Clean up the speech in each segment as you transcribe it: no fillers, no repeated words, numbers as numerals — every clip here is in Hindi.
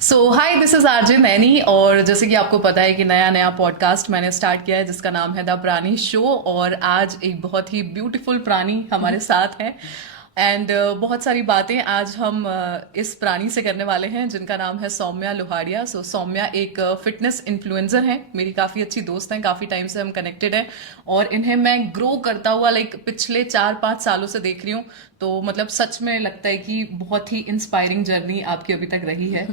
So hi, this is RJ Naini. और जैसे कि आपको पता है कि नया नया पॉडकास्ट मैंने स्टार्ट किया है जिसका नाम है द प्राणी शो। और आज एक बहुत ही ब्यूटीफुल प्राणी हमारे साथ है। एंड बहुत सारी बातें आज हम इस प्राणी से करने वाले हैं जिनका नाम है सौम्या लोहाड़िया। सो सौम्या एक फिटनेस इन्फ्लुएंसर हैं, मेरी काफ़ी अच्छी दोस्त हैं, काफ़ी टाइम से हम कनेक्टेड हैं। और इन्हें मैं ग्रो करता हुआ पिछले 4-5 सालों से देख रही हूँ। तो मतलब सच में लगता है कि बहुत ही इंस्पायरिंग जर्नी आपकी अभी तक रही है।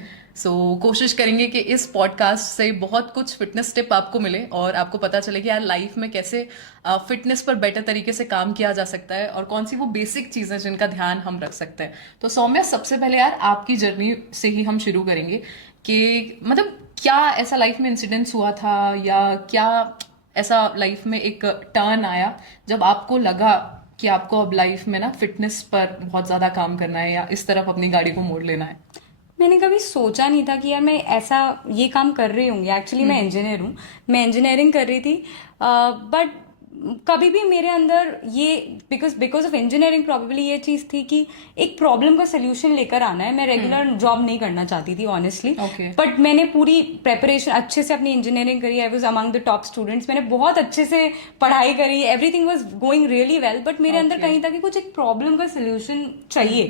कोशिश करेंगे कि इस पॉडकास्ट से बहुत कुछ फिटनेस टिप आपको मिले और आपको पता चले कि यार लाइफ में कैसे फिटनेस पर बेटर तरीके से काम किया जा सकता है और कौन सी वो बेसिक चीजें जिनका ध्यान हम रख सकते हैं। तो सौम्या, सबसे पहले यार आपकी जर्नी से ही हम शुरू करेंगे कि मतलब क्या ऐसा लाइफ में इंसिडेंस हुआ था या क्या ऐसा लाइफ में एक टर्न आया जब आपको लगा कि आपको अब लाइफ में ना फिटनेस पर बहुत ज्यादा काम करना है या इस तरफ अपनी गाड़ी को मोड़ लेना है। मैंने कभी सोचा नहीं था कि यार मैं ऐसा ये काम कर रही हूँ। एक्चुअली मैं इंजीनियर हूँ, मैं इंजीनियरिंग कर रही थी। बट कभी भी मेरे अंदर ये because because of engineering probably ये चीज़ थी कि एक प्रॉब्लम का सोल्यूशन लेकर आना है। मैं रेगुलर जॉब नहीं करना चाहती थी ऑनेस्टली। ओके। बट मैंने पूरी प्रेपरेशन अच्छे से अपनी इंजीनियरिंग करी। I was among the top students. मैंने बहुत अच्छे से पढ़ाई करी, everything was going really well. But मेरे अंदर ओके। कहीं था कि कुछ एक प्रॉब्लम का सोल्यूशन चाहिए।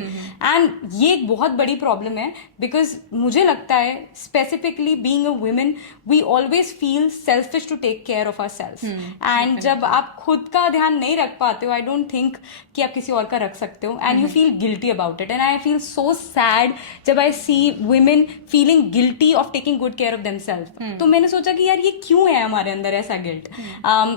एंड ये एक बहुत बड़ी प्रॉब्लम है बिकॉज मुझे लगता है specifically being a women we always feel selfish to take care of our self. And जब आप खुद का ध्यान नहीं रख पाते हो, आई डोंट थिंक कि आप किसी और का रख सकते हो। And you feel guilty about it. And I feel so sad जब I see women feeling guilty of taking good care of themselves. तो मैंने सोचा कि यार ये क्यों है हमारे अंदर ऐसा गिल्ट।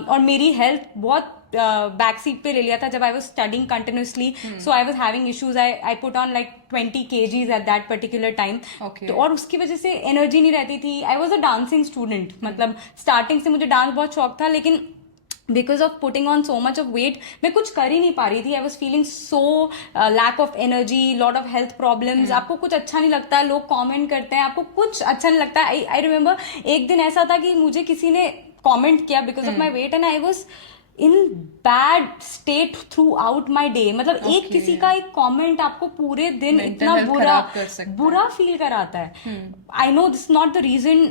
और मेरी हेल्थ बहुत बैक सीट पे ले लिया था जब I was studying continuously. So I was having issues. I put on like 20 kgs at that particular time. Okay. और उसकी वजह से एनर्जी नहीं रहती थी। I was a dancing student, मतलब स्टार्टिंग से मुझे डांस बहुत शौक था, लेकिन because of putting on so much of weight मैं कुछ कर ही नहीं पा रही थी। I was feeling so lack of energy, lot of health problems. आपको कुछ अच्छा नहीं लगता, लोग कॉमेंट करते हैं, आपको कुछ अच्छा नहीं लगता। आई रिमेम्बर एक दिन ऐसा था कि मुझे किसी ने कॉमेंट किया because of my weight and I was in bad state through out my day. मतलब एक किसी का एक कॉमेंट आपको पूरे दिन मेंटल इतना हेल्थ बुरा खराब कर सकता है। बुरा फील कराता है। I know this not the reason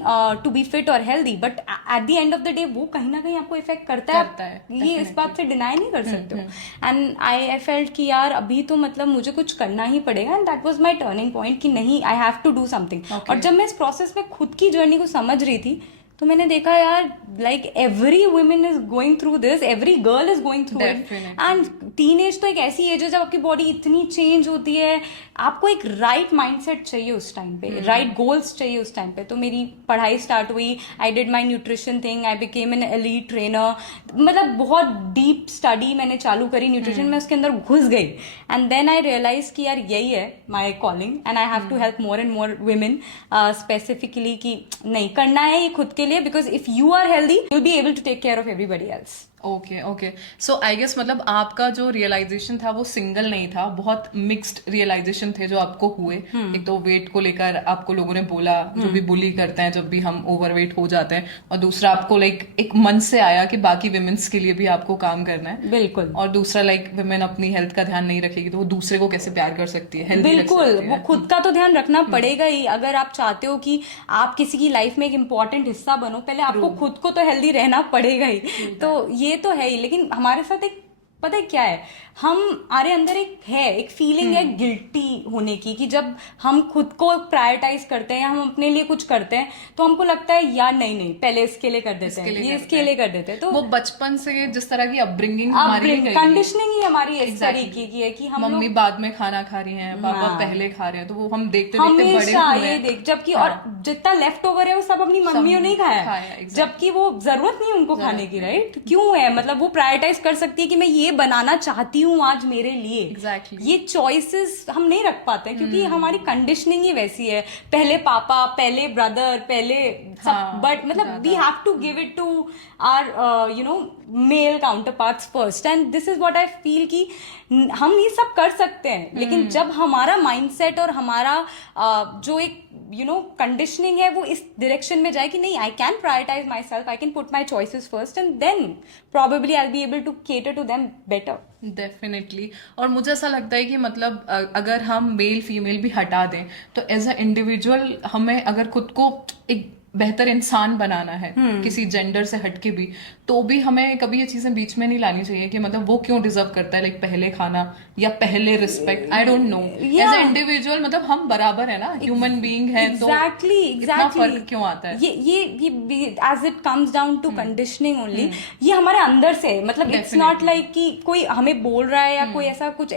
to be fit और healthy, but at the end of the day वो कहीं ना कहीं आपको इफेक्ट करता है। करता है, ये इस बात से definitely। डिनाई नहीं कर सकते हो। एंड आई फेल्ट कि यार अभी तो मतलब मुझे कुछ करना ही पड़ेगा। And that was my turning point कि नहीं, I have to do something. Okay। और जब मैं इस प्रोसेस में खुद की जर्नी को समझ रही थी तो मैंने देखा यार like every women is going through this, every girl is going through it. Definitely। And teen age तो एक ऐसी एज है जब आपकी बॉडी इतनी चेंज होती है। आपको एक राइट माइंडसेट चाहिए उस टाइम पे, राइट गोल्स चाहिए उस टाइम पे। तो मेरी पढ़ाई स्टार्ट हुई। I did my nutrition thing, I became an elite trainer. मतलब बहुत डीप स्टडी मैंने चालू करी न्यूट्रिशन में, उसके अंदर घुस गई। एंड देन आई रियलाइज कि यार यही है my calling and I have to help more and more women specifically कि नहीं करना है ये खुद के लिए। Because if you are healthy you will be able to take care of everybody else. Okay. Okay. So I guess मतलब आपका जो रियलाइजेशन था वो सिंगल नहीं था, बहुत मिक्स्ड रियलाइजेशन थे जो आपको हुए। एक तो वेट को लेकर आपको लोगों ने बोला, जो भी बुली करते हैं जब भी हम ओवरवेट हो जाते हैं। और दूसरा आपको एक मन से आया कि बाकी विमेन्स के लिए भी आपको काम करना है। बिल्कुल। और दूसरा विमेन अपनी हेल्थ का ध्यान नहीं रखेगी तो वो दूसरे को कैसे प्यार कर सकती है, हेल्दी रख बिल्कुल, सकती वो है। खुद का तो ध्यान रखना पड़ेगा ही। अगर आप चाहते हो कि आप किसी की लाइफ में एक इंपॉर्टेंट हिस्सा बनो, पहले आपको खुद को तो हेल्दी रहना पड़ेगा ही। तो ये तो है ही। लेकिन हमारे साथ एक पता है क्या है, हमारे अंदर एक फीलिंग है गिल्टी होने की कि जब हम खुद को प्रायोरिटाइज करते हैं या हम अपने लिए कुछ करते हैं तो हमको लगता है यार नहीं नहीं पहले इसके लिए कर देते हैं, ये इसके लिए कर देते हैं। तो वो बचपन से जिस तरह की अपब्रिंगिंग हमारी कंडीशनिंग ही हमारी इस तरीके की है कि हम मम्मी बाद में खाना खा रही हैं, पापा पहले खा रहे हैं, तो वो हम देखते देखते बड़े हमेशा हुए ये हैं। देख, जबकि और जितना लेफ्ट ओवर है वो सब अपनी मम्मियों ने ही खाया है। exactly। जबकि वो जरूरत नहीं उनको खाने की, राइट? क्यों है? मतलब वो प्रायोरिटाइज कर सकती है कि मैं ये बनाना चाहती हूँ आज मेरे लिए। Exactly। ये चॉइसेस हम नहीं रख पाते क्योंकि हमारी कंडीशनिंग ही वैसी है। पहले पापा, पहले ब्रदर, पहले सब। बट मतलब we have to give it to our male counterparts first. And this is what I feel कि हम ये सब कर सकते हैं, लेकिन जब हमारा माइंडसेट और हमारा जो एक कंडीशनिंग है वो इस डायरेक्शन में जाए कि नहीं, I can prioritise my self, I can put my choices first, and then probably I'll be able to cater to them better. Definitely. और मुझे ऐसा लगता है कि मतलब अगर हम मेल फीमेल भी हटा दें तो एज अ इंडिविजुअल हमें अगर खुद को एक बेहतर इंसान बनाना है किसी जेंडर से हटके भी, तो भी हमें कभी ये चीजें बीच में नहीं लानी चाहिए कि मतलब वो क्यों डिजर्व करता है, लाइक पहले खाना या पहले respect. I don't know, as a individual मतलब हम बराबर है ना, ह्यूमन बीइंग है, तो इतना फर्क क्यों आता है? ये as it comes down to conditioning only, ये हमारे अंदर से है। मतलब इट्स नॉट लाइक कि कोई हमें बोल रहा है या कोई ऐसा कुछ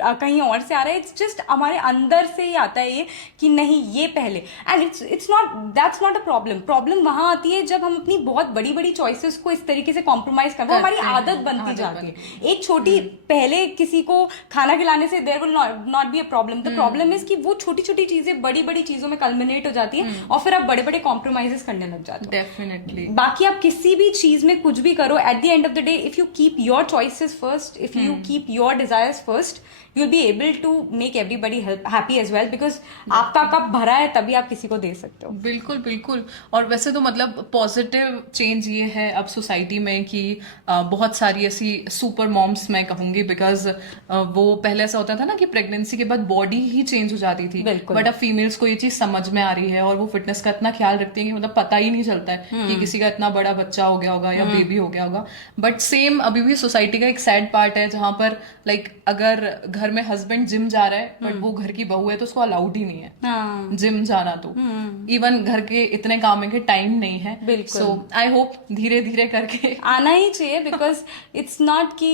कहीं और से आ रहा है, इट्स जस्ट हमारे अंदर से ही आता है ये कि नहीं ये पहले, and it's not, that's not a problem वहां आती है जब हम अपनी बहुत बड़ी बड़ी चॉइसेस को इस तरीके से कॉम्प्रोमाइज करते हैं, हमारी आदत बनती जाती है। एक छोटी पहले किसी को खाना खिलाने से there will not be a problem, the problem is कि वो छोटी छोटी चीजें बड़ी बड़ी चीजों में कल्मिनेट हो जाती है और फिर आप बड़े बड़े कॉम्प्रोमाइजेस करने लग जाते हो। डेफिनेटली। बाकी आप किसी भी चीज में कुछ भी करो, eight the end of the day if you keep your choices first, if you keep your desires first, you'll be able to make everybody happy as well, because आपका कप भरा है तभी आप किसी को दे सकते हो। बिल्कुल बिल्कुल। और वैसे तो मतलब पॉजिटिव चेंज ये है अब सोसाइटी में कि बहुत सारी ऐसी सुपर मॉम्स मैं कहूंगी, बिकॉज वो पहले ऐसा होता था ना कि प्रेगनेंसी के बाद बॉडी ही चेंज हो जाती थी, बट अब फीमेल्स को ये चीज समझ में आ रही है और वो फिटनेस का इतना ख्याल रखती है कि मतलब पता ही नहीं चलता है कि किसी का इतना बड़ा बच्चा हो गया होगा या बेबी हो गया होगा। बट सेम अभी भी सोसाइटी का एक सैड पार्ट है जहां पर लाइक अगर घर में हस्बैंड जिम जा रहा है बट वो घर की बहू है तो उसको अलाउड ही नहीं है जिम जाना, तो इवन घर के इतने काम है कि टाइम नहीं है। सो आई होप धीरे धीरे करके आना ही चाहिए, बिकॉज इट्स नॉट कि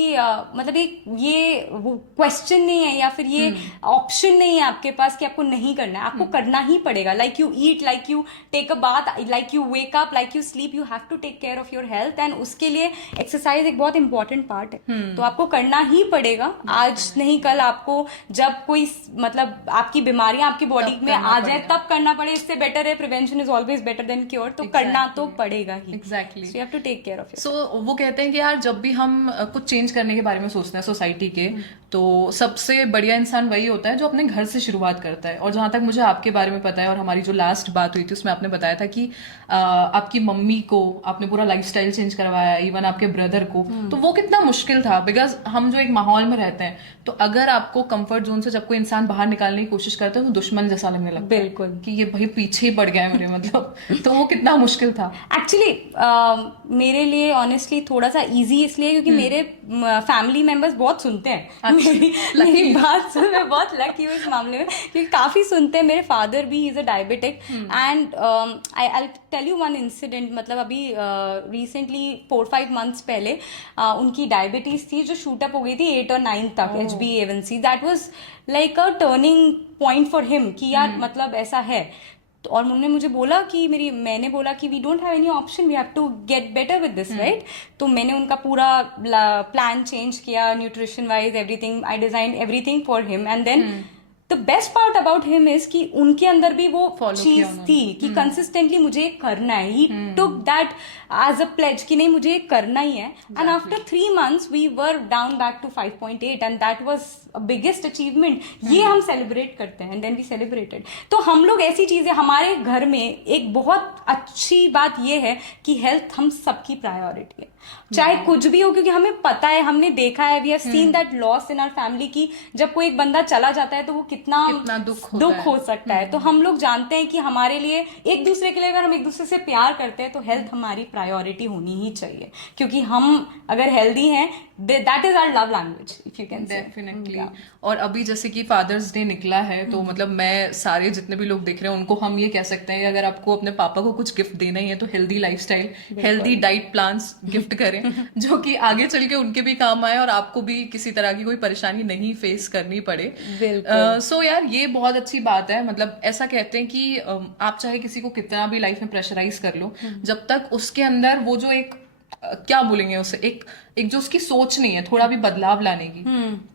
मतलब ये वो क्वेश्चन नहीं है या फिर ये ऑप्शन नहीं है आपके पास कि आपको नहीं करना है, आपको करना ही पड़ेगा। Like you eat, like you take a bath, like you wake up, like you sleep, you have to take care of your health, and उसके लिए एक्सरसाइज एक बहुत इंपॉर्टेंट पार्ट है। तो आपको करना ही पड़ेगा, आज नहीं कल आपको जब कोई मतलब आपकी बीमारियां आपकी बॉडी में आ जाए तब करना पड़े, इससे बेटर है prevention is always better than cure, तो करना तो पड़ेगा ही। Exactly. So you have to take care of. So वो कहते हैं कि यार जब भी हम कुछ चेंज करने के बारे में सोचते हैं सोसाइटी के, तो सबसे बढ़िया इंसान वही होता है जो अपने घर से शुरुआत करता है। और जहां तक मुझे आपके बारे में पता है और हमारी जो लास्ट बात हुई थी उसमें आपने बताया था कि आपकी मम्मी को आपने पूरा लाइफस्टाइल चेंज करवाया, इवन आपके ब्रदर को, तो वो कितना मुश्किल था, बिकॉज हम जो एक माहौल में रहते हैं तो अगर आपको कंफर्ट जोन से जब कोई इंसान बाहर निकालने की कोशिश करता है तो दुश्मन जैसा लगने लगता है। बिल्कुल कि ये भाई पीछे ही पड़ गया है मेरे मतलब तो वो कितना मुश्किल था। एक्चुअली मेरे लिए ऑनेस्टली थोड़ा सा इजी इसलिए क्योंकि मेरे फैमिली मेंबर्स बहुत सुनते हैं। मेरी बात सुन, मैं बहुत लकी हूँ इस मामले में क्योंकि काफी सुनते हैं। मेरे फादर भी is a diabetic, and I tell you one incident. मतलब अभी रिसेंटली 4-5 मंथ्स पहले उनकी डायबिटीज थी जो शूट अप हो गई थी 8 और 9 तक, HbA1c। That was like a turning point for him कि यार मतलब ऐसा है। तो और उन्होंने मुझे बोला कि मैंने बोला कि we don't have any option, we have to get better with this, right. तो मैंने उनका पूरा प्लान चेंज किया, nutrition wise everything, I design everything for him. And then the best part about him is कि उनके अंदर भी वो चीज थी कि कंसिस्टेंटली मुझे करना है। He took that as a pledge कि नहीं मुझे करना ही है। And after 3 months we were down back to 5.8 and that was biggest achievement. ये हम सेलिब्रेट करते हैं, एंड देन वी सेलिब्रेटेड। तो हम लोग ऐसी चीजें, हमारे घर में एक बहुत अच्छी बात ये है कि हेल्थ हम सबकी प्रायोरिटी है, चाहे कुछ भी हो, क्योंकि हमें पता है, हमने देखा है, we have seen that loss in our family की जब कोई एक बंदा चला जाता है तो वो कितना दुख हो सकता है। तो हम लोग जानते हैं कि हमारे लिए एक दूसरे के लिए अगर हम एक दूसरे से प्यार करते हैं तो हेल्थ हमारी प्रायोरिटी होनी ही चाहिए, क्योंकि हम अगर हेल्दी हैं that is our love language, if you can say. Definitely. और अभी जैसे कि फादर्स डे निकला है तो मतलब मैं सारे जितने भी लोग देख रहे हैं उनको हम ये कह सकते हैं अगर आपको अपने पापा को कुछ गिफ्ट देना ही है तो healthy lifestyle, healthy diet plans gift करें जो कि आगे चल के उनके भी काम आए और आपको भी किसी तरह की कोई परेशानी नहीं फेस करनी पड़े। सो यार ये बहुत अच्छी बात है। मतलब ऐसा कहते हैं कि आप चाहे किसी को कितना भी लाइफ में प्रेशराइज कर लो, जब तक उसके अंदर वो जो एक क्या बोलेंगे उसे, एक एक जो उसकी सोच नहीं है थोड़ा भी बदलाव लाने की,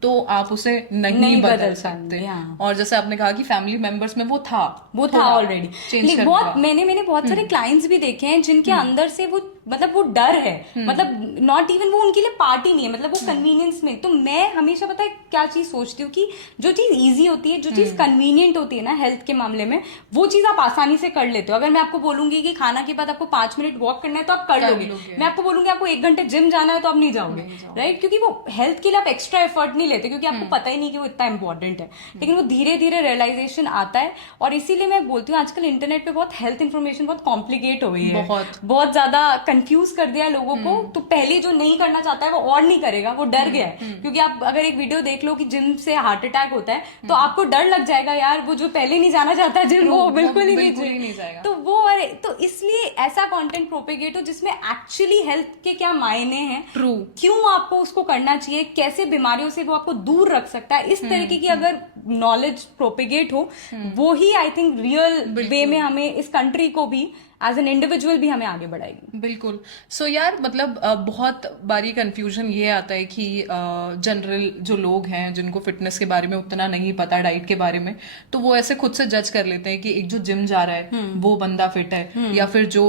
तो आप उसे नहीं बदल सकते। हाँ। और जैसे आपने कहा कि फैमिली मेंबर्स में वो था ऑलरेडी। चेंज बहुत मैंने बहुत सारे क्लाइंट्स भी देखे हैं जिनके अंदर से वो मतलब वो डर है, मतलब नॉट इवन वो उनके लिए पार्टी नहीं है, मतलब वो कन्वीनियंस में। तो मैं हमेशा पता है क्या चीज सोचती हूँ कि जो चीज इजी होती है, जो चीज कन्वीनियंट होती है ना हेल्थ के मामले में, वो चीज आप आसानी से कर लेते हो। अगर मैं आपको बोलूंगी कि खाना के बाद आपको 5 मिनट वॉक करना है तो आप कर लोगे। मैं आपको बोलूंगी आपको 1 घंटे जिम जाना है तो आप नहीं जाओगे, राइट? क्योंकि वो हेल्थ के लिए आप एक्स्ट्रा एफर्ट नहीं लेते, क्योंकि आपको पता ही नहीं कि वो इतना इंपॉर्टेंट है। लेकिन वो धीरे धीरे रियलाइजेशन आता है, और इसीलिए मैं बोलती हूँ आजकल इंटरनेट पे बहुत हेल्थ इन्फॉर्मेशन बहुत कॉम्प्लिकेट हो गई है, बहुत ज्यादा कंफ्यूज कर दिया है लोगों को। तो पहले जो नहीं करना चाहता है वो और नहीं करेगा, वो डर गया है। क्योंकि आप अगर एक वीडियो देख लो कि जिम से हार्ट अटैक होता है, तो आपको डर लग जाएगा यार, वो जो पहले नहीं जाना चाहता है जिम, वो बिल्कुल ही नहीं जाएगा। तो वो अरे, तो इसलिए ऐसा कंटेंट प्रोपेगेट हो जिसमें एक्चुअली हेल्थ के क्या मायने हैं, क्यों आपको उसको करना चाहिए, कैसे बीमारियों से वो आपको दूर रख सकता है, इस तरीके की अगर नॉलेज प्रोपेगेट हो, वो ही आई थिंक रियल वे में हमें इस कंट्री को भी एज एन इंडिविजुअल भी हमें आगे बढ़ाएगी। बिल्कुल। सो यार मतलब बहुत बारी कंफ्यूजन ये आता है कि जनरल जो लोग हैं जिनको फिटनेस के बारे में उतना नहीं पता, डाइट के बारे में, तो वो ऐसे खुद से जज कर लेते हैं कि एक जो जिम जा रहा है वो बंदा फिट है, या फिर जो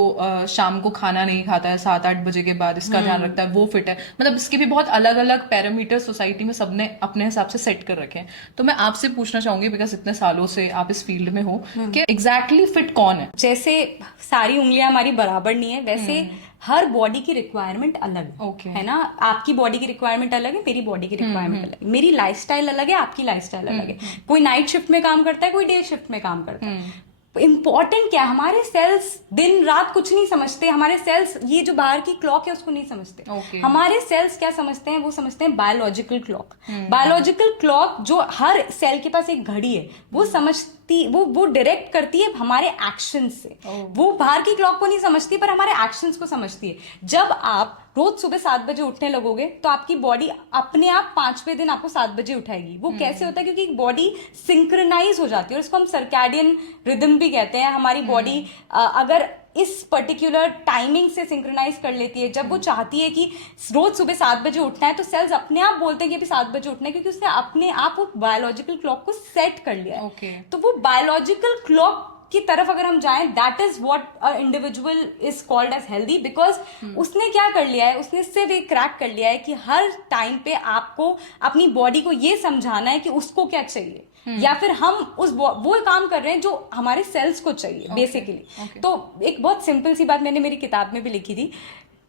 शाम को खाना नहीं खाता है 7-8 बजे के बाद, इसका ध्यान रखता है, वो फिट है। मतलब इसके भी बहुत अलग अलग पैरामीटर सोसाइटी में सबने अपने हिसाब से सेट कर रखे हैं। तो मैं आपसे पूछना चाहूंगी, बिकॉज इतने सालों से आप इस फील्ड में हो, कि एग्जैक्टली फिट कौन है? जैसे सारी उंगलियां हमारी बराबर नहीं है, वैसे हर बॉडी की रिक्वायरमेंट अलग है ना? आपकी बॉडी की रिक्वायरमेंट अलग है, मेरी बॉडी की रिक्वायरमेंट अलग है, मेरी लाइफस्टाइल अलग है, आपकी लाइफस्टाइल अलग है। कोई नाइट शिफ्ट में काम करता है, कोई डे शिफ्ट में काम करता है। इंपॉर्टेंट क्या है, हमारे सेल्स दिन रात कुछ नहीं समझते, हमारे सेल्स ये जो बाहर की क्लॉक है उसको नहीं समझते। हमारे सेल्स क्या समझते हैं, वो समझते हैं बायोलॉजिकल क्लॉक। बायोलॉजिकल क्लॉक जो हर सेल के पास एक घड़ी है, वो समझती, वो डायरेक्ट करती है हमारे एक्शन से। वो बाहर की क्लॉक को नहीं समझती, पर हमारे एक्शंस को समझती है। जब आप रोज सुबह 7 बजे उठने लगोगे तो आपकी बॉडी अपने आप 5वें दिन आपको 7 बजे उठाएगी। वो कैसे होता है? क्योंकि बॉडी सिंक्रोनाइज हो जाती है, और इसको हम सर्कैडियन रिदम भी कहते हैं। हमारी बॉडी अगर इस पर्टिकुलर टाइमिंग से सिंक्रोनाइज कर लेती है, जब वो चाहती है कि रोज सुबह 7 बजे उठना है, तो सेल्स अपने आप बोलते हैं कि अभी 7 बजे उठना है, क्योंकि उसने अपने आप वो बायोलॉजिकल क्लॉक को सेट कर लिया है। तो वो बायोलॉजिकल क्लॉक की तरफ अगर हम जाएं, that is what a individual is called as healthy, because उसने क्या कर लिया है, उसने इससे भी क्रैक कर लिया है कि हर टाइम पे आपको अपनी बॉडी को ये समझाना है कि उसको क्या चाहिए, या फिर हम उस वो काम कर रहे हैं जो हमारे सेल्स को चाहिए बेसिकली। तो एक बहुत सिंपल सी बात मैंने मेरी किताब में भी लिखी थी,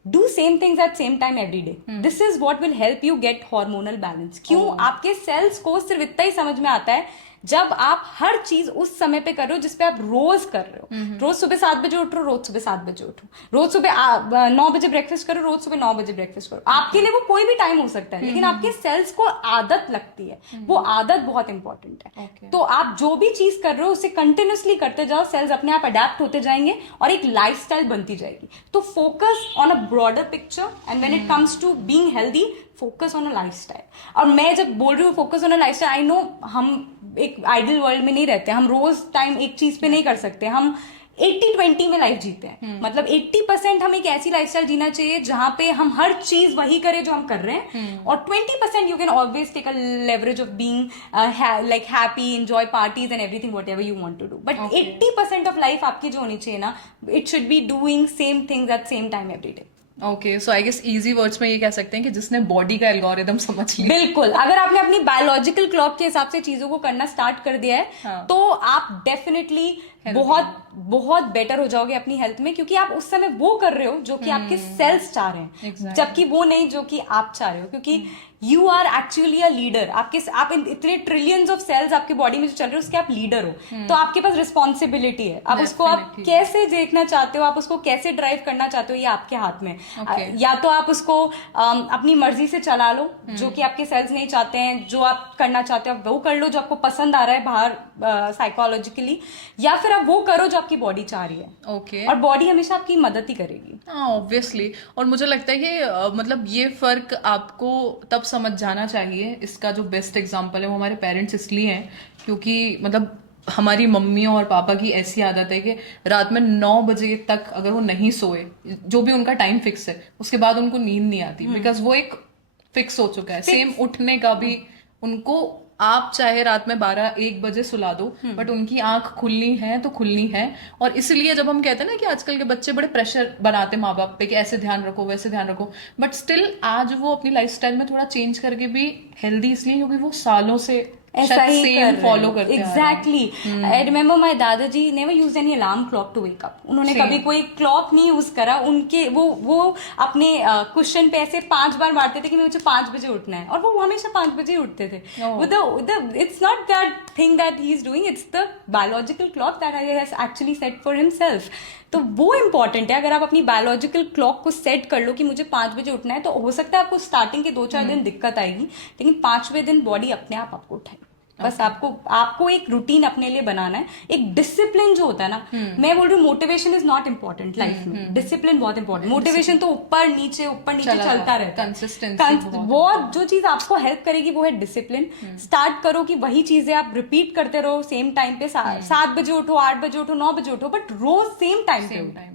do same things at same time every day, this is what will help you get hormonal balance. क्यों? आपके सेल्स को सिर्फ इतना ही समझ में आता है जब आप हर चीज उस समय पे कर रहे हो जिसपे आप रोज कर रहे हो। रोज सुबह 7 बजे उठ रहे हो, रोज सुबह 7 बजे उठो, रोज सुबह 9 बजे ब्रेकफास्ट करो, रोज सुबह 9 बजे ब्रेकफास्ट करो। आपके लिए वो कोई भी टाइम हो सकता है, लेकिन आपके सेल्स को आदत लगती है, वो आदत बहुत इंपॉर्टेंट है। तो आप जो भी चीज कर रहे हो उसे कंटिन्यूसली करते जाओ, सेल्स अपने आप अडेप्ट होते जाएंगे और एक लाइफस्टाइल बनती जाएगी। तो focus on a broader picture, and when it comes to being healthy, focus on a lifestyle. और मैं जब बोल रही हूँ focus on a lifestyle, I know हम एक आइडियल वर्ल्ड में नहीं रहते, हम रोज टाइम एक चीज पे नहीं कर सकते, हम 80-20 में लाइफ जीते हैं। मतलब 80% हम एक ऐसी लाइफस्टाइल जीना चाहिए जहां पे हम हर चीज वही करें जो हम कर रहे हैं, और 20% you can always take a leverage of being like happy, enjoy parties and everything whatever you want to do. But 80% of life आपकी जो होनी चाहिए ना, it should be doing same things at same time every day. Okay, so I guess easy words में ये कह सकते हैं कि जिसने बॉडी का एल्गोरिदम समझ लिया। बिल्कुल, अगर आपने अपनी बायोलॉजिकल क्लॉक के हिसाब से चीजों को करना स्टार्ट कर दिया है, तो आप डेफिनेटली बहुत बेटर हो जाओगे अपनी हेल्थ में, क्योंकि आप उस समय वो कर रहे हो जो कि आपके सेल्स चाह रहे हैं, जबकि वो नहीं जो कि आप चाह रहे हो। क्योंकि you are actually a leader. आप इतने ट्रिलियंस ऑफ सेल्स आपके बॉडी में जो चल रहे हो उसके आप लीडर हो, तो आपके पास रिस्पॉन्सिबिलिटी है। अब उसको आप कैसे देखना चाहते हो, आप उसको कैसे ड्राइव करना चाहते हो, ये आपके हाथ में। या तो आप उसको अपनी मर्जी से चला लो, जो कि आपके सेल्स नहीं चाहते हैं, जो आप करना चाहते हो आप वो कर लो, जो आपको पसंद आ रहा है बाहर साइकोलॉजिकली, या फिर आप वो करो जो आपकी बॉडी चाह रही है। और बॉडी हमेशा आपकी मदद ही करेगी, ऑब्वियसली। और मुझे लगता है कि मतलब ये फर्क आपको तब समझ जाना चाहिए। इसका जो बेस्ट एग्जांपल है वो हमारे पेरेंट्स इसलिए हैं क्योंकि मतलब हमारी मम्मियों और पापा की ऐसी आदत है कि रात में 9 बजे तक अगर वो नहीं सोए, जो भी उनका टाइम फिक्स है, उसके बाद उनको नींद नहीं आती, बिकॉज वो एक फिक्स हो चुका है। सेम उठने का भी उनको, आप चाहे रात में 12-1 बजे सुला दो, बट उनकी आंख खुलनी है तो खुलनी है। और इसलिए जब हम कहते हैं ना कि आजकल के बच्चे बड़े प्रेशर बनाते माँ बाप पे कि ऐसे ध्यान रखो वैसे ध्यान रखो, बट स्टिल आज वो अपनी लाइफस्टाइल में थोड़ा चेंज करके भी हेल्दी इसलिए क्योंकि वो सालों से ऐसा ही सेम फॉलो करते हैं। एग्जैक्टली। आई रिमेम्बर माई दादाजी never use any alarm clock to wake up. उन्होंने कभी कोई क्लॉक नहीं यूज करा। उनके वो अपने कुशन पे ऐसे 5 बार मारते थे कि मुझे 5 बजे उठना है, और वो हमेशा 5 बजे उठते थे। It's not that thing that he is doing, it's the biological clock that he has actually set for himself. तो वो इंपॉर्टेंट है। अगर आप अपनी बायोलॉजिकल क्लॉक को सेट कर लो कि मुझे 5 बजे उठना है, तो हो सकता है आपको स्टार्टिंग के 2-4 दिन दिक्कत आएगी, लेकिन 5वें दिन बॉडी अपने आप आपको उठाएगी। बस आपको एक रूटीन अपने लिए बनाना है, एक डिसिप्लिन जो होता है ना। मैं बोल रही हूँ motivation is not important life में, डिसिप्लिन बहुत इंपॉर्टेंट। मोटिवेशन तो ऊपर नीचे चलता रहता है। कंसिस्टेंसी वो जो चीज आपको हेल्प करेगी वो है डिसिप्लिन। स्टार्ट करो कि वही चीजें आप रिपीट करते रहो सेम टाइम पे। 7 बजे उठो, 8 बजे उठो, 9 बजे उठो, बट रोज सेम टाइम पे।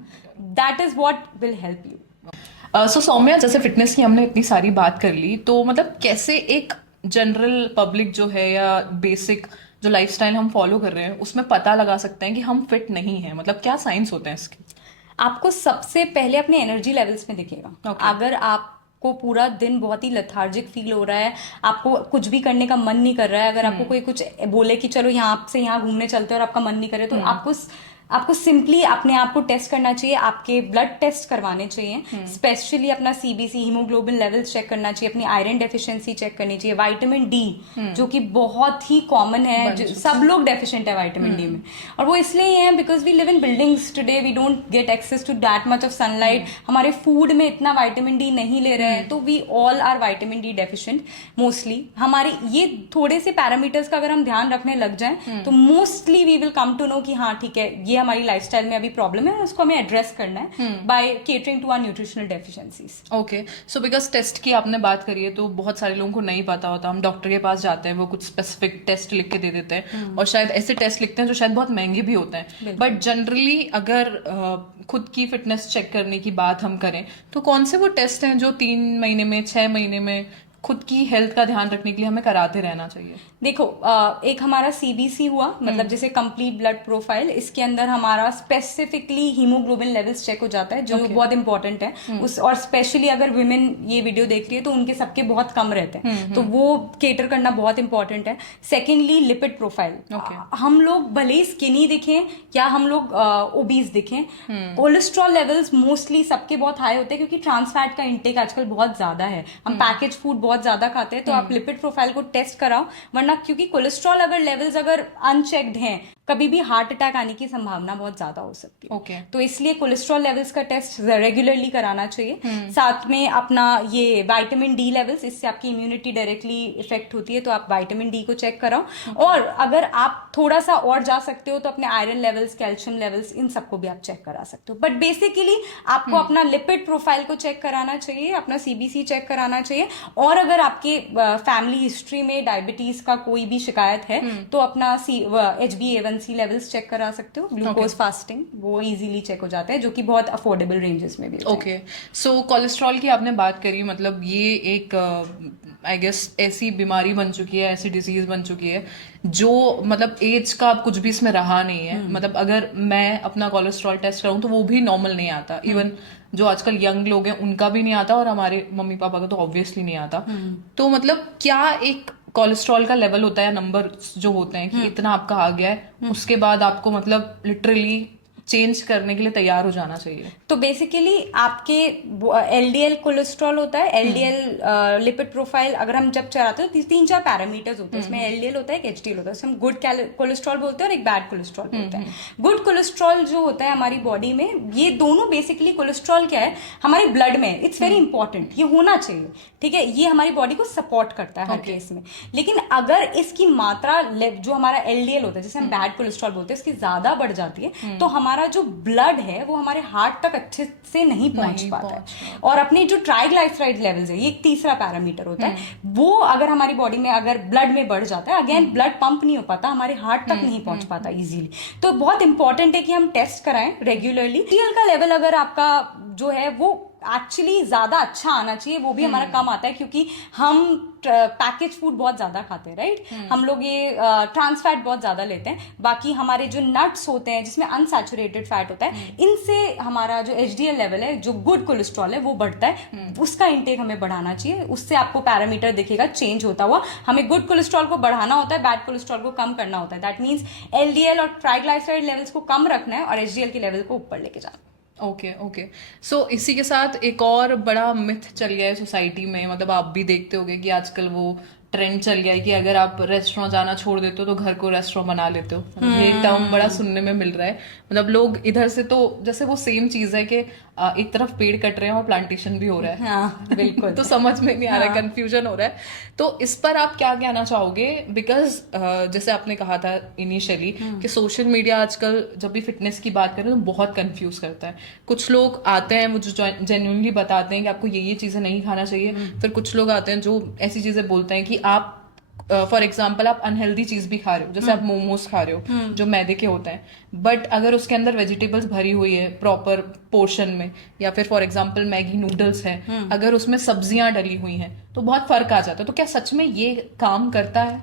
That is what will help you. So Saumya, जैसे फिटनेस की हमने इतनी सारी बात कर ली, तो मतलब कैसे एक जनरल पब्लिक जो है या बेसिक जो लाइफस्टाइल हम फॉलो कर रहे हैं उसमें पता लगा सकते हैं कि हम फिट नहीं हैं? मतलब क्या साइंस होते हैं इसके? आपको सबसे पहले अपने एनर्जी लेवल्स में दिखेगा। अगर आपको पूरा दिन बहुत ही लेथार्जिक फील हो रहा है, आपको कुछ भी करने का मन नहीं कर रहा है, अगर आपको कोई कुछ बोले कि चलो यहाँ से यहाँ घूमने चलते हैं और आपका मन नहीं करे, तो आपको सिंपली अपने आप को टेस्ट करना चाहिए। आपके ब्लड टेस्ट करवाने चाहिए, स्पेशली अपना सीबीसी हीमोग्लोबिन लेवल्स चेक करना चाहिए, अपनी आयरन डेफिशिएंसी चेक करनी चाहिए, विटामिन डी जो कि बहुत ही कॉमन है, सब लोग डेफिशिएंट है विटामिन डी में। और वो इसलिए है because we live in buildings today, we don't get access to that much of sunlight. हमारे फूड में इतना विटामिन डी नहीं ले रहे हैं, तो we all are vitamin D deficient mostly. हमारे ये थोड़े से पैरामीटर्स का अगर हम ध्यान रखने लग जाएं, तो mostly we will come to know कि हाँ ठीक है, ये हमारी लाइफस्टाइल में अभी प्रॉब्लम है और उसको हमें एड्रेस करना है by catering to our nutritional deficiencies. Okay, so because taste की आपने बात करी है तो बहुत सारे लोगों को नहीं पता होता। हम डॉक्टर के पास जाते हैं, वो कुछ स्पेसिफिक टेस्ट लिख के दे देते हैं, और शायद ऐसे टेस्ट लिखते हैं जो शायद बहुत महंगे भी होते हैं। बट जनरली अगर खुद की फिटनेस चेक करने की बात हम करें, तो कौन से वो टेस्ट हैं जो 3 महीने में, 6 महीने में खुद की हेल्थ का ध्यान रखने के लिए हमें कराते रहना चाहिए? देखो, एक हमारा सीबीसी हुआ, मतलब जैसे कंप्लीट ब्लड प्रोफाइल। इसके अंदर हमारा स्पेसिफिकली हीमोग्लोबिन लेवल्स चेक हो जाता है, जो बहुत इंपॉर्टेंट है। और स्पेशली अगर विमेन ये वीडियो देख रही है तो उनके सबके बहुत कम रहते हैं, तो वो केटर करना बहुत इंपॉर्टेंट है। Secondly lipid profile. हम लोग भले ही स्किनी दिखें या हम लोग ओबीज दिखें, कोलेस्ट्रॉल लेवल्स मोस्टली सबके बहुत हाई होते हैं, क्योंकि ट्रांस फैट का इंटेक आजकल बहुत ज्यादा है। हम पैकेज फूड बहुत ज्यादा खाते हैं, तो आप लिपिड प्रोफाइल को टेस्ट कराओ। वरना क्योंकि कोलेस्ट्रॉल अगर लेवल्स अगर अनचेक्ड हैं, कभी भी हार्ट अटैक आने की संभावना बहुत ज्यादा हो सकती है। तो इसलिए कोलेस्ट्रॉल लेवल्स का टेस्ट रेगुलरली कराना चाहिए। साथ में अपना ये विटामिन डी लेवल्स, इससे आपकी इम्यूनिटी डायरेक्टली इफेक्ट होती है, तो आप विटामिन डी को चेक कराओ। और अगर आप थोड़ा सा और जा सकते हो तो अपने आयरन लेवल्स, कैल्शियम लेवल्स, इन सबको भी आप चेक करा सकते हो। बट बेसिकली आपको अपना लिपिड प्रोफाइल को चेक कराना चाहिए, अपना सीबीसी चेक कराना चाहिए। और अगर आपके फैमिली हिस्ट्री में डायबिटीज का कोई भी शिकायत है, तो अपना HbA1c लेवल्स चेक करा सकते हो। ग्लूकोज फास्टिंग वो इजीली चेक हो जाता है, जो कि बहुत अफोर्डेबल रेंजेस में भी होता है। ओके, सो कोलेस्ट्रॉल की आपने बात करी, मतलब ये एक आई गेस ऐसी बीमारी बन चुकी है, ऐसी डिजीज बन चुकी है जो मतलब एज का कुछ भी इसमें रहा नहीं है। मतलब अगर मैं अपना कोलेस्ट्रॉल टेस्ट कराऊं तो वो भी नॉर्मल नहीं आता। इवन जो आजकल यंग लोग हैं उनका भी नहीं आता, और हमारे मम्मी पापा का तो ऑब्वियसली नहीं आता। तो मतलब क्या एक कोलेस्ट्रॉल का लेवल होता है, नंबर जो होते हैं कि इतना आपका आ गया है, उसके बाद आपको मतलब लिटरली चेंज करने के लिए तैयार हो जाना चाहिए? तो बेसिकली आपके एलडीएल कोलेस्ट्रॉल होता है, एलडीएल लिपिड प्रोफाइल। अगर हम जब चलाते हैं तो 3-4 पैरामीटर्स होते हैं। इसमें एलडीएल होता है, एक एचडीएल होता है। उसमें हम गुड कोलेस्ट्रॉल बोलते हैं और एक बैड कोलेस्ट्रॉल बोलते हैं। गुड कोलेस्ट्रॉल जो होता है हमारी बॉडी में, ये दोनों बेसिकली कोलेस्ट्रॉल क्या है हमारे ब्लड में, इट्स वेरी इंपॉर्टेंट, ये होना चाहिए, ठीक है। ये हमारी बॉडी को सपोर्ट करता है हर केस में। लेकिन अगर इसकी मात्रा जो हमारा एलडीएल होता है, जिसे हम बैड कोलेस्ट्रॉल बोलते हैं, इसकी ज्यादा बढ़ जाती है, तो हमारा हमारा जो ब्लड है वो हमारे हार्ट तक अच्छे से नहीं पहुंच पाता है। और अपने जो ट्राइग्लाइसराइड लेवल्स है, ये एक तीसरा पैरामीटर होता है, वो अगर हमारी बॉडी में अगर ब्लड में बढ़ जाता है, अगेन ब्लड पंप नहीं हो पाता, हमारे हार्ट तक नहीं पहुंच पाता इजीली। तो बहुत इंपॉर्टेंट है कि हम टेस्ट कराएं रेगुलरली। HDL का लेवल अगर आपका जो है वो एक्चुअली ज्यादा अच्छा आना चाहिए, वो भी हमारा कम आता है क्योंकि हम पैकेज फूड बहुत ज्यादा खाते हैं, राइट। हम लोग ये ट्रांस फैट बहुत ज्यादा लेते हैं। बाकी हमारे जो नट्स होते हैं जिसमें अनसैचुरेटेड फैट होता है, इनसे हमारा जो HDL लेवल है, जो गुड कोलेस्ट्रॉल है, वो बढ़ता है। उसका इंटेक हमें बढ़ाना चाहिए, उससे आपको पैरामीटर दिखेगा चेंज होता हुआ। हमें गुड कोलेस्ट्रॉल को बढ़ाना होता है, बैड कोलेस्ट्रॉल को कम करना होता है। दैट मीन्स LDL और ट्राइग्लाइसराइड लेवल्स को कम रखना है और HDL के लेवल को ऊपर लेके जाना। ओके। सो इसी के साथ एक और बड़ा मिथ चल गया है सोसाइटी में, मतलब आप भी देखते होगे कि आजकल वो ट्रेंड चल गया है कि अगर आप रेस्टोरेंट जाना छोड़ देते हो तो घर को रेस्टोरेंट बना लेते हो। ये टर्म बड़ा सुनने में मिल रहा है। मतलब लोग इधर से तो जैसे वो सेम चीज है कि एक तरफ पेड़ कट रहे हैं और प्लांटेशन भी हो रहा है। हाँ, बिल्कुल। तो समझ में नहीं आ रहा है, कंफ्यूजन हो रहा है। तो इस पर आप क्या कहना चाहोगे? बिकॉज जैसे आपने कहा था इनिशियली कि सोशल मीडिया आजकल जब भी फिटनेस की बात करें तो बहुत कंफ्यूज करता है। कुछ लोग आते हैं वो जो जेन्युइनली बताते हैं कि आपको ये चीजें नहीं खाना चाहिए, फिर कुछ लोग आते हैं जो ऐसी चीजें बोलते हैं कि आप फॉर एग्जाम्पल आप अनहेल्दी चीज भी खा रहे हो, जैसे आप मोमोज खा रहे हो जो मैदे के होते हैं, बट अगर उसके अंदर वेजिटेबल्स भरी हुई है प्रॉपर पोर्शन में, या फिर फॉर एग्जाम्पल मैगी नूडल्स है, अगर उसमें सब्जियां डली हुई हैं तो बहुत फर्क आ जाता है। तो क्या सच में ये काम करता है?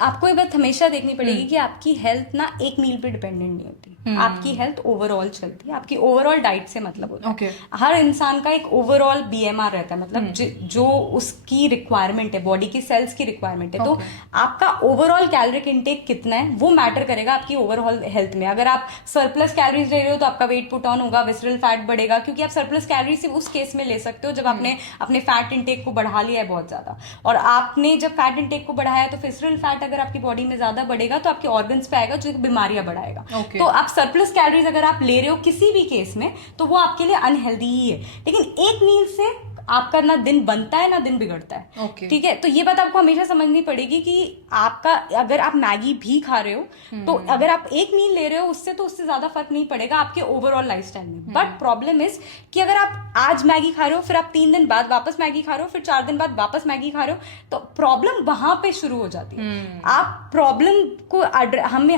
आपको ये बात हमेशा देखनी पड़ेगी कि आपकी हेल्थ ना एक मील पे डिपेंडेंट नहीं होती। आपकी हेल्थ ओवरऑल चलती है, आपकी ओवरऑल डाइट से मतलब होता है। हर इंसान का एक ओवरऑल BMR रहता है, मतलब जो उसकी रिक्वायरमेंट है, बॉडी की सेल्स की रिक्वायरमेंट है। तो आपका ओवरऑल कैलोरिक इंटेक कितना है वो मैटर करेगा आपकी ओवरऑल हेल्थ में। अगर आप सरप्लस कैलोरीज ले रहे हो तो आपका वेट पुट ऑन होगा, विसरल फैट बढ़ेगा, क्योंकि आप सरप्लस कैलोरी सिर्फ उस केस में ले सकते हो जब आपने अपने फैट इंटेक को बढ़ा लिया है बहुत ज्यादा। और आपने जब फैट इंटेक को बढ़ाया तो विसरल फैट अगर आपकी बॉडी में ज्यादा बढ़ेगा तो आपके ऑर्गन्स पे आएगा जो बीमारियां बढ़ाएगा। तो आप सरप्लस कैलोरीज अगर आप ले रहे हो किसी भी केस में तो वो आपके लिए अनहेल्दी ही है। लेकिन एक मील से आपका ना दिन बनता है ना दिन बिगड़ता है। ठीक है, तो ये बात आपको हमेशा समझनी पड़ेगी कि आपका अगर आप मैगी भी खा रहे हो तो अगर आप एक मील ले रहे हो उससे तो उससे ज्यादा फर्क नहीं पड़ेगा आपके ओवरऑल लाइफस्टाइल में। बट प्रॉब्लम इज कि अगर आप आज मैगी खा रहे हो, फिर आप 3 दिन बाद वापस मैगी खा रहे हो, फिर 4 दिन बाद वापस मैगी खा रहे हो, तो प्रॉब्लम वहां पे शुरू हो जाती है। आप प्रॉब्लम को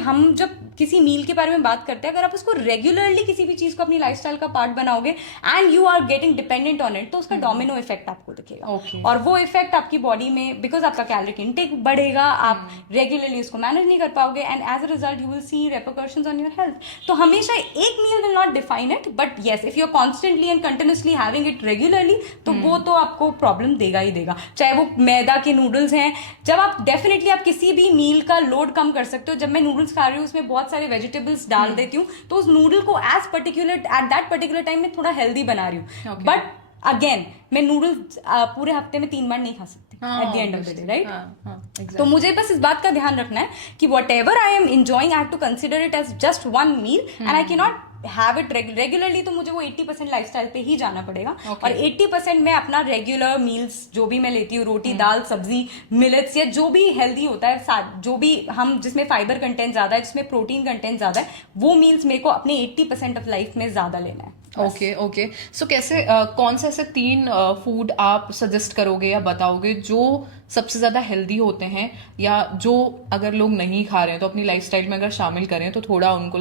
हम जब किसी मील के बारे में बात करते हैं, अगर आप उसको रेगुलरली किसी भी चीज को अपनी लाइफस्टाइल का पार्ट बनाओगे and you are getting dependent on it, तो उसका डोमिनो इफेक्ट आपको दिखेगा। और वो इफेक्ट आपकी बॉडी में, बिकॉज आपका कैलोरिक इंटेक बढ़ेगा, आप रेगुलरली उसको मैनेज नहीं कर पाओगे and as a result you will see repercussions on your health. तो हमेशा एक meal will not define it, but yes if you are constantly and continuously having it regularly तो वो तो आपको प्रॉब्लम देगा ही देगा। चाहे वो मैदा के नूडल्स हैं, जब आप डेफिनेटली आप किसी भी मील का लोड कम कर सकते हो। जब मैं नूडल्स खा रही हूँ उसमें बहुत सारे वेजिटेबल्स डाल देती हूँ तो उस नूडल को as particular at that particular time में थोड़ा हेल्दी बना रही हूँ। बट अगेन मैं नूडल्स पूरे हफ्ते में 3 बार नहीं खा सकती eight the end of the day, right. तो मुझे बस इस बात का ध्यान रखना है कि whatever I am enjoying I have to consider it as just one meal and I can not have it regularly. तो मुझे वो 80% लाइफस्टाइल पे ही जाना पड़ेगा। और 80% में अपना रेगुलर मील्स जो भी मैं लेती हूँ, रोटी दाल सब्जी मिलेट्स या जो भी हेल्दी होता है, जो भी हम जिसमें फाइबर कंटेंट ज्यादा है, जिसमें प्रोटीन कंटेंट ज्यादा है, वो मील्स मेरे को अपने 80% ऑफ लाइफ में ज्यादा लेना है। ओके। सो कैसे कौन से ऐसे 3 फूड आप सजेस्ट करोगे या बताओगे जो सबसे ज्यादा हेल्दी होते हैं, या जो अगर लोग नहीं खा रहे हैं तो अपनी लाइफस्टाइल में अगर शामिल करें तो थोड़ा उनको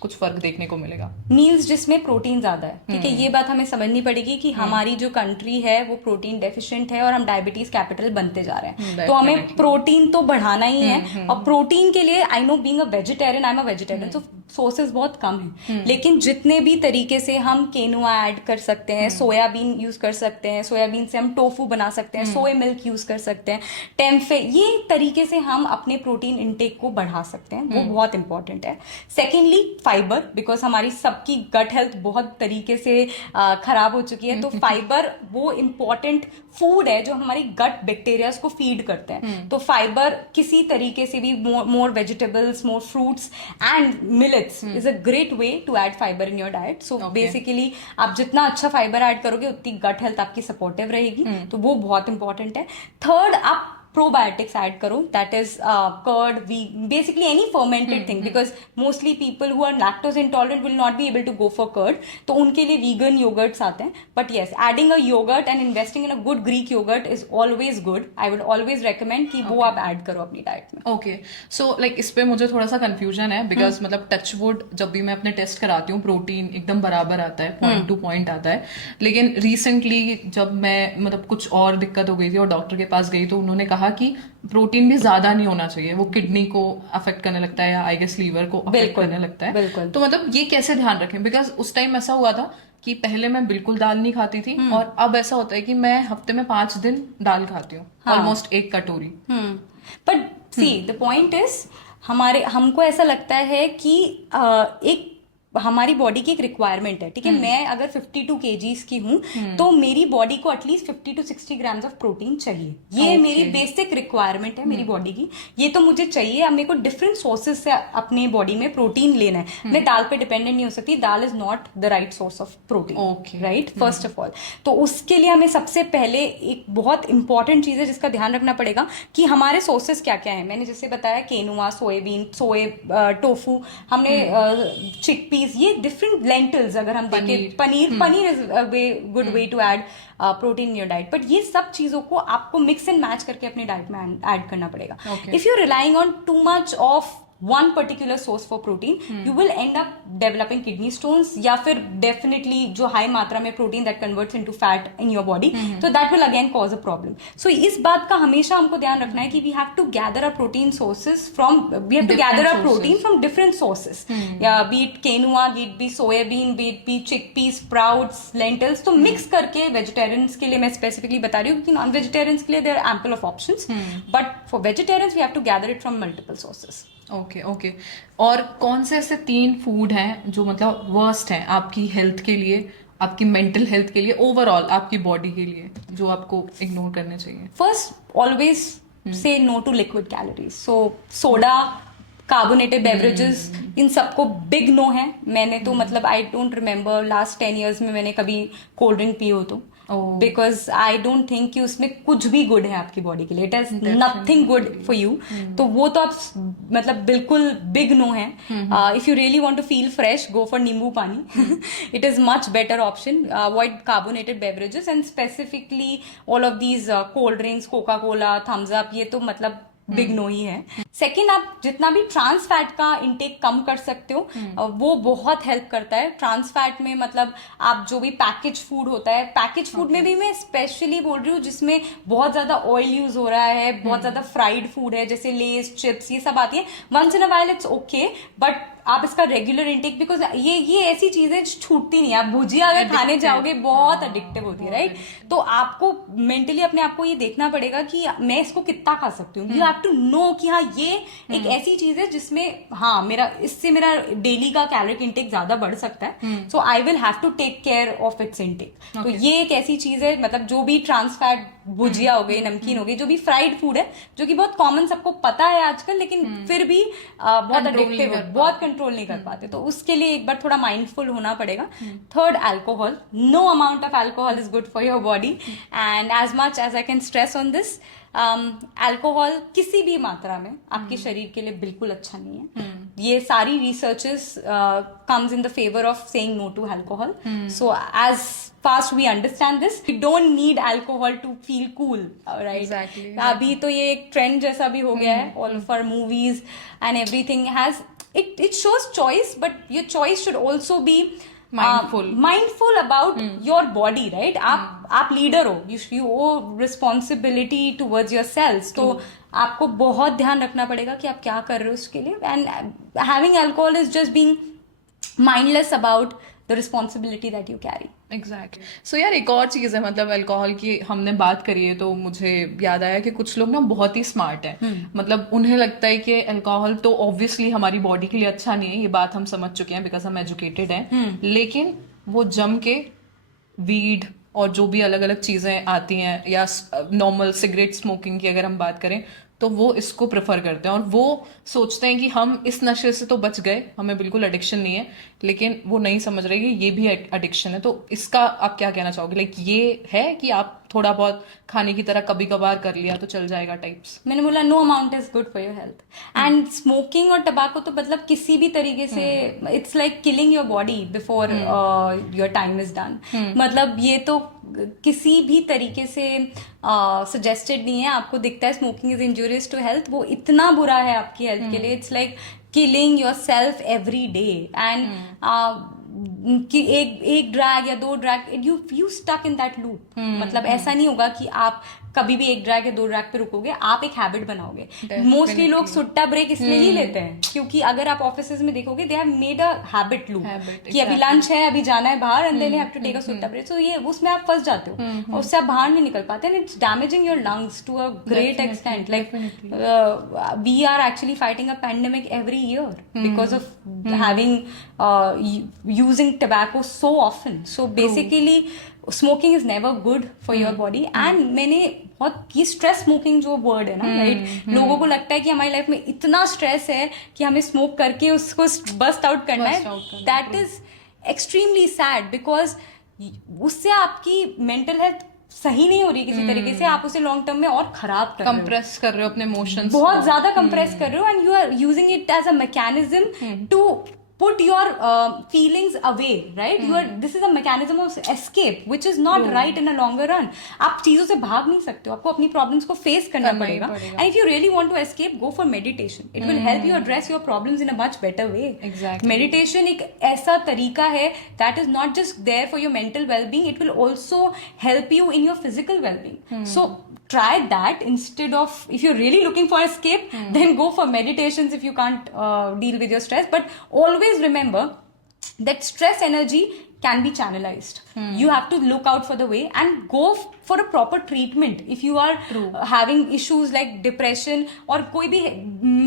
कुछ फर्क देखने को मिलेगा? मील्स जिसमें प्रोटीन ज्यादा है, ठीक है। ये बात हमें समझनी पड़ेगी कि हमारी जो कंट्री है वो प्रोटीन डेफिशिएंट है और हम डायबिटीज कैपिटल बनते जा रहे हैं। तो हमें प्रोटीन तो बढ़ाना ही है। और प्रोटीन के लिए I know being a vegetarian, I am a vegetarian, तो सोर्सेज बहुत कम है। लेकिन जितने भी तरीके से हम केनुआ ऐड कर सकते हैं, सोयाबीन यूज कर सकते हैं, सोयाबीन से हम टोफू बना सकते हैं, सोया मिल्क यूज कर सकते हैं, टेम्फे, ये तरीके से हम अपने प्रोटीन इंटेक को बढ़ा सकते हैं। वो बहुत इंपॉर्टेंट है। सेकेंडली फाइबर, बिकॉज हमारी सबकी गट हेल्थ बहुत तरीके से खराब हो चुकी है। तो फाइबर वो इंपॉर्टेंट फूड है जो हमारी गट बैक्टीरियाज को फीड करते हैं। तो फाइबर किसी तरीके से भी, more vegetables, more fruits and millets is a great way to add fibre in your diet. So basically आप जितना अच्छा फाइबर ऐड करोगे उतनी गट हेल्थ आपकी सपोर्टिव रहेगी। तो वो बहुत इंपॉर्टेंट है। थर्ड, आप प्रोबायोटिक्स ऐड करो, that is curd, we basically any fermented thing, because mostly people who are lactose intolerant will not be able to go for curd, तो उनके लिए वीगन योगर्ट्स आते हैं. But yes, adding a yogurt and investing in a good Greek yogurt is always good. I would always recommend कि वो आप ऐड करो अपनी डाइट में. ओके, सो लाइक इस पे मुझे थोड़ा सा कंफ्यूजन है, बिकॉज मतलब टच वुड जब भी मैं अपने टेस्ट कराती हूँ प्रोटीन एकदम बराबर आता है, पॉइंट टू पॉइंट आता है. लेकिन रिसेंटली जब मैं मतलब कुछ और दिक्कत हो गई थी और डॉक्टर के पास गई, तो उन्होंने कहा कि प्रोटीन भी ज्यादा नहीं होना चाहिए, वो किडनी को अफेक्ट करने लगता है या आई गेस लीवर को अफेक्ट करने लगता है. बिल्कुल. तो मतलब ये कैसे ध्यान रखें, बिकॉज उस टाइम ऐसा हुआ था कि पहले मैं बिल्कुल दाल नहीं खाती थी, और अब ऐसा होता है कि मैं हफ्ते में 5 दिन दाल खाती हूँ, ऑलमोस्ट 1 कटोरी. But see the point is, हमको ऐसा लगता है कि एक हमारी बॉडी की एक रिक्वायरमेंट है, ठीक है. मैं अगर 52 kgs की हूं, तो मेरी बॉडी को at least 50 to 60 grams of protein चाहिए. ये मेरी बेसिक रिक्वायरमेंट है मेरी बॉडी की, ये तो मुझे चाहिए. अब मेरे को डिफरेंट सोर्सेज से अपने बॉडी में प्रोटीन लेना है. मैं दाल पे डिपेंडेंट नहीं हो सकती. Dal is not the right source of protein, right, first of all. तो उसके लिए हमें सबसे पहले एक बहुत इंपॉर्टेंट चीज है जिसका ध्यान रखना पड़ेगा कि हमारे सोर्सेज क्या क्या है. मैंने जैसे बताया केनुआ, सोयाबीन, टोफू, हमने चिकपीस, ये डिफरेंट लेंटिल्स, अगर हम देखें paneer is a good way to add protein in your diet. But ये सब चीजों को आपको मिक्स एंड मैच करके अपनी डाइट में ऐड करना पड़ेगा. If you relying on too much of one particular source for protein, you will end up developing kidney stones, या फिर definitely जो high मात्रा में protein that converts into fat in your body, so that will again cause a problem. So इस बात का हमेशा हमको ध्यान रखना है कि we have to gather our protein sources from, we have to gather our protein from different sources, be it quinoa, be it be soybean, be it be chickpeas, sprouts, lentils. तो mix करके vegetarians के लिए मैं specifically बता रही हूँ, क्योंकि non vegetarians के लिए there are ample of options, but for vegetarians we have to gather it from multiple sources. Okay. और कौन से ऐसे 3 फूड हैं जो मतलब वर्स्ट हैं आपकी हेल्थ के लिए, आपकी मेंटल हेल्थ के लिए, ओवरऑल आपकी बॉडी के लिए, जो आपको इग्नोर करने चाहिए? First, always say no to liquid calories. So soda, carbonated beverages, इन सबको बिग नो है. मैंने तो मतलब I don't remember last 10 years में मैंने कभी कोल्ड ड्रिंक पी हो, तो बिकॉज आई डोंट थिंक कि उसमें कुछ भी गुड है आपकी बॉडी के लिए. It has nothing good for you. तो वो तो आप मतलब बिल्कुल बिग नो है. If you really want to feel fresh, go for nimbu pani. It is much better option. Avoid carbonated beverages and specifically all of these cold drinks, Coca Cola, Thums Up, ये तो मतलब बिग नो ही है. सेकेंड, आप जितना भी ट्रांस फैट का इंटेक कम कर सकते हो, वो बहुत हेल्प करता है. ट्रांस फैट में मतलब आप जो भी पैकेज फूड होता है, पैकेज फूड में भी मैं स्पेशली बोल रही हूँ जिसमें बहुत ज्यादा ऑयल यूज हो रहा है, बहुत ज्यादा फ्राइड फूड है, जैसे लेस, चिप्स, ये सब आती है. Once in a while it's okay, but आप इसका रेगुलर इंटेक, बिकॉज ये ऐसी चीजें छूटती नहीं है. आप भुजिया अगर खाने जाओगे बहुत एडिक्टिव होती है, राइट. तो आपको मेंटली अपने आप को ये देखना पड़ेगा कि मैं इसको कितना खा सकती हूँ. यू हैव टू नो कि हाँ, ये एक ऐसी चीज है जिसमें हाँ इससे मेरा डेली का कैलोरिक इंटेक ज्यादा बढ़ सकता है. So I will have to take care of its intake. तो ये एक ऐसी चीज है, मतलब जो भी ट्रांस फैट, भुजिया हो गई, नमकीन हो गई, जो भी फ्राइड फूड है, जो कि बहुत कॉमन, सबको पता है आजकल, लेकिन फिर भी बहुत एडिक्टिव है, बहुत कंट्रोल नहीं कर पाते. तो उसके लिए एक बार थोड़ा माइंडफुल होना पड़ेगा. Third, alcohol. No amount of alcohol is good for your body, and as much as I can stress on this, alcohol किसी भी मात्रा में आपके शरीर के लिए बिल्कुल अच्छा नहीं है. ये सारी researches comes in the favour of saying no to alcohol. So as fast we understand this, we don't need alcohol to feel cool, right? Exactly. अभी तो ये एक ट्रेंड जैसा भी हो गया है. all of our movies and everything has it shows choice, but your choice should also be mindful about your body, right? आप लीडर हो, you owe responsibility towards yourselves. तो आपको बहुत ध्यान रखना पड़ेगा कि आप क्या कर रहे हो उसके लिए. and having alcohol is just being mindless about the responsibility that you carry. Exactly. So यार, एक और चीज़ है, मतलब अल्कोहल की हमने बात करी है तो मुझे याद आया कि कुछ लोग ना बहुत ही स्मार्ट हैं. मतलब उन्हें लगता है कि अल्कोहल तो ऑब्वियसली हमारी बॉडी के लिए अच्छा नहीं है, ये बात हम समझ चुके हैं बिकॉज हम एजुकेटेड हैं. लेकिन वो जम के वीड और जो भी अलग अलग चीज़ें आती हैं, या नॉर्मल सिगरेट स्मोकिंग की अगर हम बात करें, तो वो इसको प्रेफर करते हैं. और वो सोचते हैं कि हम इस नशे से तो बच गए, हमें बिल्कुल एडिक्शन नहीं है, लेकिन वो नहीं समझ रहे कि ये भी एडिक्शन है. तो इसका आप क्या कहना चाहोगे? लाइक ये है कि आप थोड़ा बहुत खाने की तरह कभी कभार कर लिया तो चल जाएगा टाइप्स? मैंने बोला no amount is good for your health. And smoking और टबाको तो मतलब किसी भी तरीके से it's like killing your body before your time is done. मतलब ये तो किसी भी तरीके से सजेस्टेड नहीं है. आपको दिखता है smoking is injurious to health, वो इतना बुरा है आपकी हेल्थ के लिए. It's like killing yourself every day. And कि एक ड्रैग या 2 drag you stuck in that loop. मतलब ऐसा नहीं होगा कि आप कभी भी 1 ड्रैग या 2 ड्रैग पे रुकोगे, आप एक हैबिट बनाओगे. मोस्टली लोग सुट्टा ब्रेक इसलिए ही लेते हैं क्योंकि अगर आप ऑफिसेज में देखोगे they have made a habit loop कि अभी लंच है, अभी जाना है बाहर and then have to take a सुट्टा ब्रेक. सो ये उसमें आप फंस जाते हो और उससे आप बाहर नहीं निकल पाते. And it's damaging your lungs to a great extent. Like we are actually fighting a pandemic every year because of having using tobacco so often. So basically smoking is never good for your body. And मैंने बहुत ये स्ट्रेस स्मोकिंग जो वर्ड है ना, राइट, लोगों को लगता है कि हमारी लाइफ में इतना स्ट्रेस है कि हमें स्मोक करके उसको बस्ट आउट करना है. That is extremely sad because उससे आपकी मेंटल हेल्थ सही नहीं हो रही किसी तरीके से. आप उसे लॉन्ग टर्म में और खराब कर रहे हो, कंप्रेस कर रहे हो अपने इमोशंस, बहुत ज्यादा कंप्रेस कर रहे हो. And you are using it as a mechanism to put your feelings away, right? This is a mechanism of escape which is not right in a longer run. आप चीजों से भाग नहीं सकते हो, आपको अपनी problems को face करना पड़ेगा. And if you really want to escape, go for meditation. It will help you address your problems in a much better way. Exactly. Meditation एक ऐसा तरीका है that is not just there for your mental well-being, it will also help you in your physical well-being. So try that instead of, if you're really looking for escape, then go for meditations if you can't deal with your stress. But always remember that stress energy can be channelized. You have to look out for the way and go for a proper treatment if you are having issues like depression और कोई भी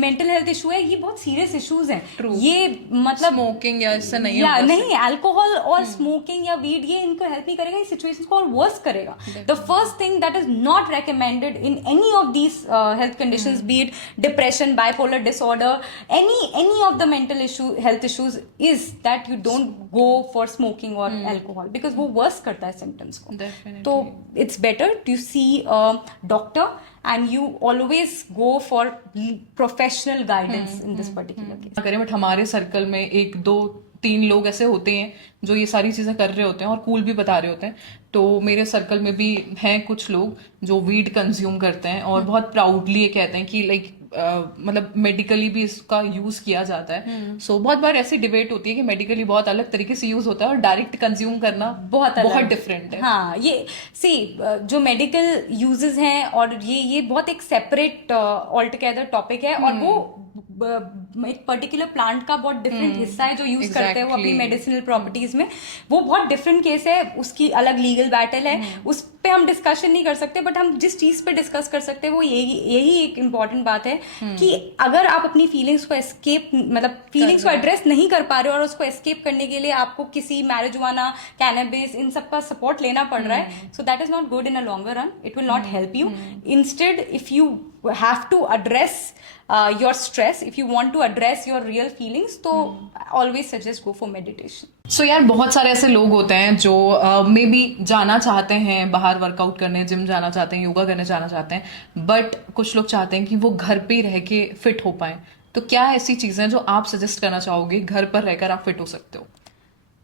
mental health issue है. ये बहुत serious issues हैं. ये मतलब स्मोकिंग या इससे नहीं या नहीं, अल्कोहल और स्मोकिंग या वीड ये इनको हेल्प नहीं करेगा, ये सिचुएशंस को और वर्स करेगा. The first thing that is not recommended in any of these health conditions, be it depression, bipolar disorder, any of the mental health issues, is that you don't go for smoking और अल्कोहल बिकॉज वो वर्स करता है सिम्टम्स को. तो it's better to see doctor and you always go for professional guidance in this particular case. करें, बट हमारे सर्कल में 1 2 3 लोग ऐसे होते हैं जो ये सारी चीजें कर रहे होते हैं और कूल भी बता रहे होते हैं. तो मेरे सर्कल में भी हैं कुछ लोग जो वीड कंज्यूम करते हैं और बहुत प्राउडली ये कहते हैं कि लाइक मतलब मेडिकली भी इसका यूज किया जाता है. सो बहुत बार ऐसी डिबेट होती है कि मेडिकली बहुत अलग तरीके से यूज होता है और डायरेक्ट कंज्यूम करना बहुत डिफरेंट है. हाँ, ये सी जो मेडिकल यूजेस हैं और ये बहुत एक सेपरेट ऑल टुगेदर टॉपिक है. और वो एक पर्टिकुलर प्लांट का बहुत डिफरेंट हिस्सा है जो यूज करते हैं वो अपनी मेडिसिनल प्रॉपर्टीज में. वो बहुत डिफरेंट केस है, उसकी अलग लीगल बैटल है, उस पे हम डिस्कशन नहीं कर सकते. बट हम जिस चीज पे डिस्कस कर सकते हैं वो यही एक इम्पॉर्टेंट बात है कि अगर आप अपनी फीलिंग्स को एस्केप, मतलब फीलिंग्स को एड्रेस नहीं कर पा रहे हो और उसको एस्केप करने के लिए आपको किसी मैरिजुआना, कैनबिस, इन सब का सपोर्ट लेना पड़ रहा है, so that is not good in a longer run. It will not help you. Instead if you have to address your stress, if you want to address your real feelings, तो always suggest go for meditation. So यार बहुत सारे ऐसे लोग होते हैं जो मे बी जाना चाहते हैं बाहर वर्कआउट करने, जिम जाना चाहते हैं, योगा करने जाना चाहते हैं, बट कुछ लोग चाहते हैं कि वो घर पे ही रह के फिट हो पाए. तो क्या ऐसी चीजें जो आप सजेस्ट करना चाहोगे घर पर रहकर आप फिट हो सकते हो?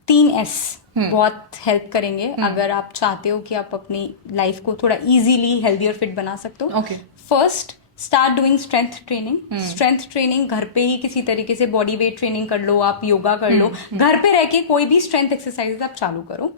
3S बहुत हेल्प करेंगे अगर आप चाहते हो कि आप अपनी लाइफ को थोड़ा इजीली हेल्दी और फिट बना सकते हो. First, start doing strength training. Strength training घर पे ही किसी तरीके से बॉडी वेट ट्रेनिंग कर लो, आप योगा कर लो, घर पे रह के कोई भी स्ट्रेंथ एक्सरसाइज आप चालू करो.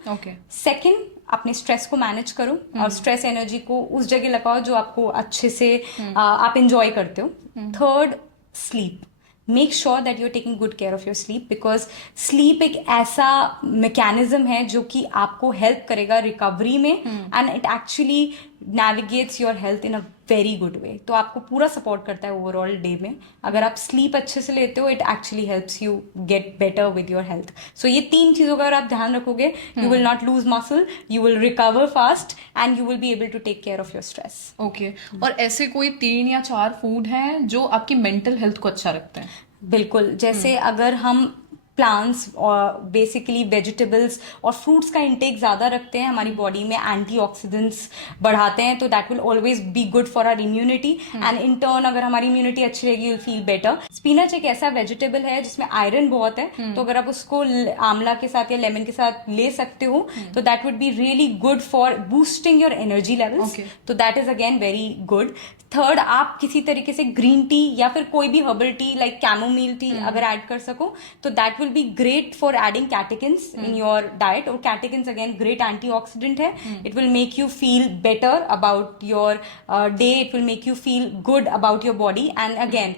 सेकेंड, अपने स्ट्रेस को मैनेज करो और स्ट्रेस एनर्जी को उस जगह लगाओ जो आपको अच्छे से आप इंजॉय करते हो. Third, sleep. Make sure that you are taking good care of your sleep because sleep एक ऐसा मैकेनिज्म है जो कि आपको हेल्प करेगा रिकवरी में and it actually navigates your health in a very good way. तो आपको पूरा सपोर्ट करता है ओवरऑल डे में. अगर आप स्लीप अच्छे से लेते हो it actually helps you get better with your health. So ये 3 चीजों का अगर आप ध्यान रखोगे, you will not lose muscle, you will recover fast and you will be able to take care of your stress. Okay. और ऐसे कोई 3 या 4 फूड हैं जो आपकी मेंटल हेल्थ को अच्छा रखते हैं? बिल्कुल. जैसे अगर हम प्लांट्स और बेसिकली वेजिटेबल्स और फ्रूट्स का इंटेक ज़्यादा रखते हैं, हमारी बॉडी में एंटीऑक्सीडेंट्स बढ़ाते हैं, तो that will always be good for our immunity and in turn अगर हमारी इम्यूनिटी अच्छी रहेगी यू फील बेटर. स्पिनच एक ऐसा वेजिटेबल है जिसमें आयरन बहुत है, तो अगर आप उसको आंवला के साथ या लेमन के साथ ले सकते हो तो that would be really good for boosting your energy levels. तो that is again very good. Third, आप किसी तरीके से ग्रीन टी या फिर कोई भी herbal tea like chamomile tea अगर ऐड कर सको तो that will be great for adding catechins in your diet. और कैटेकिन्स अगेन ग्रेट एंटीऑक्सीडेंट है. It will make you feel better about your day. It will make you feel good about your body and again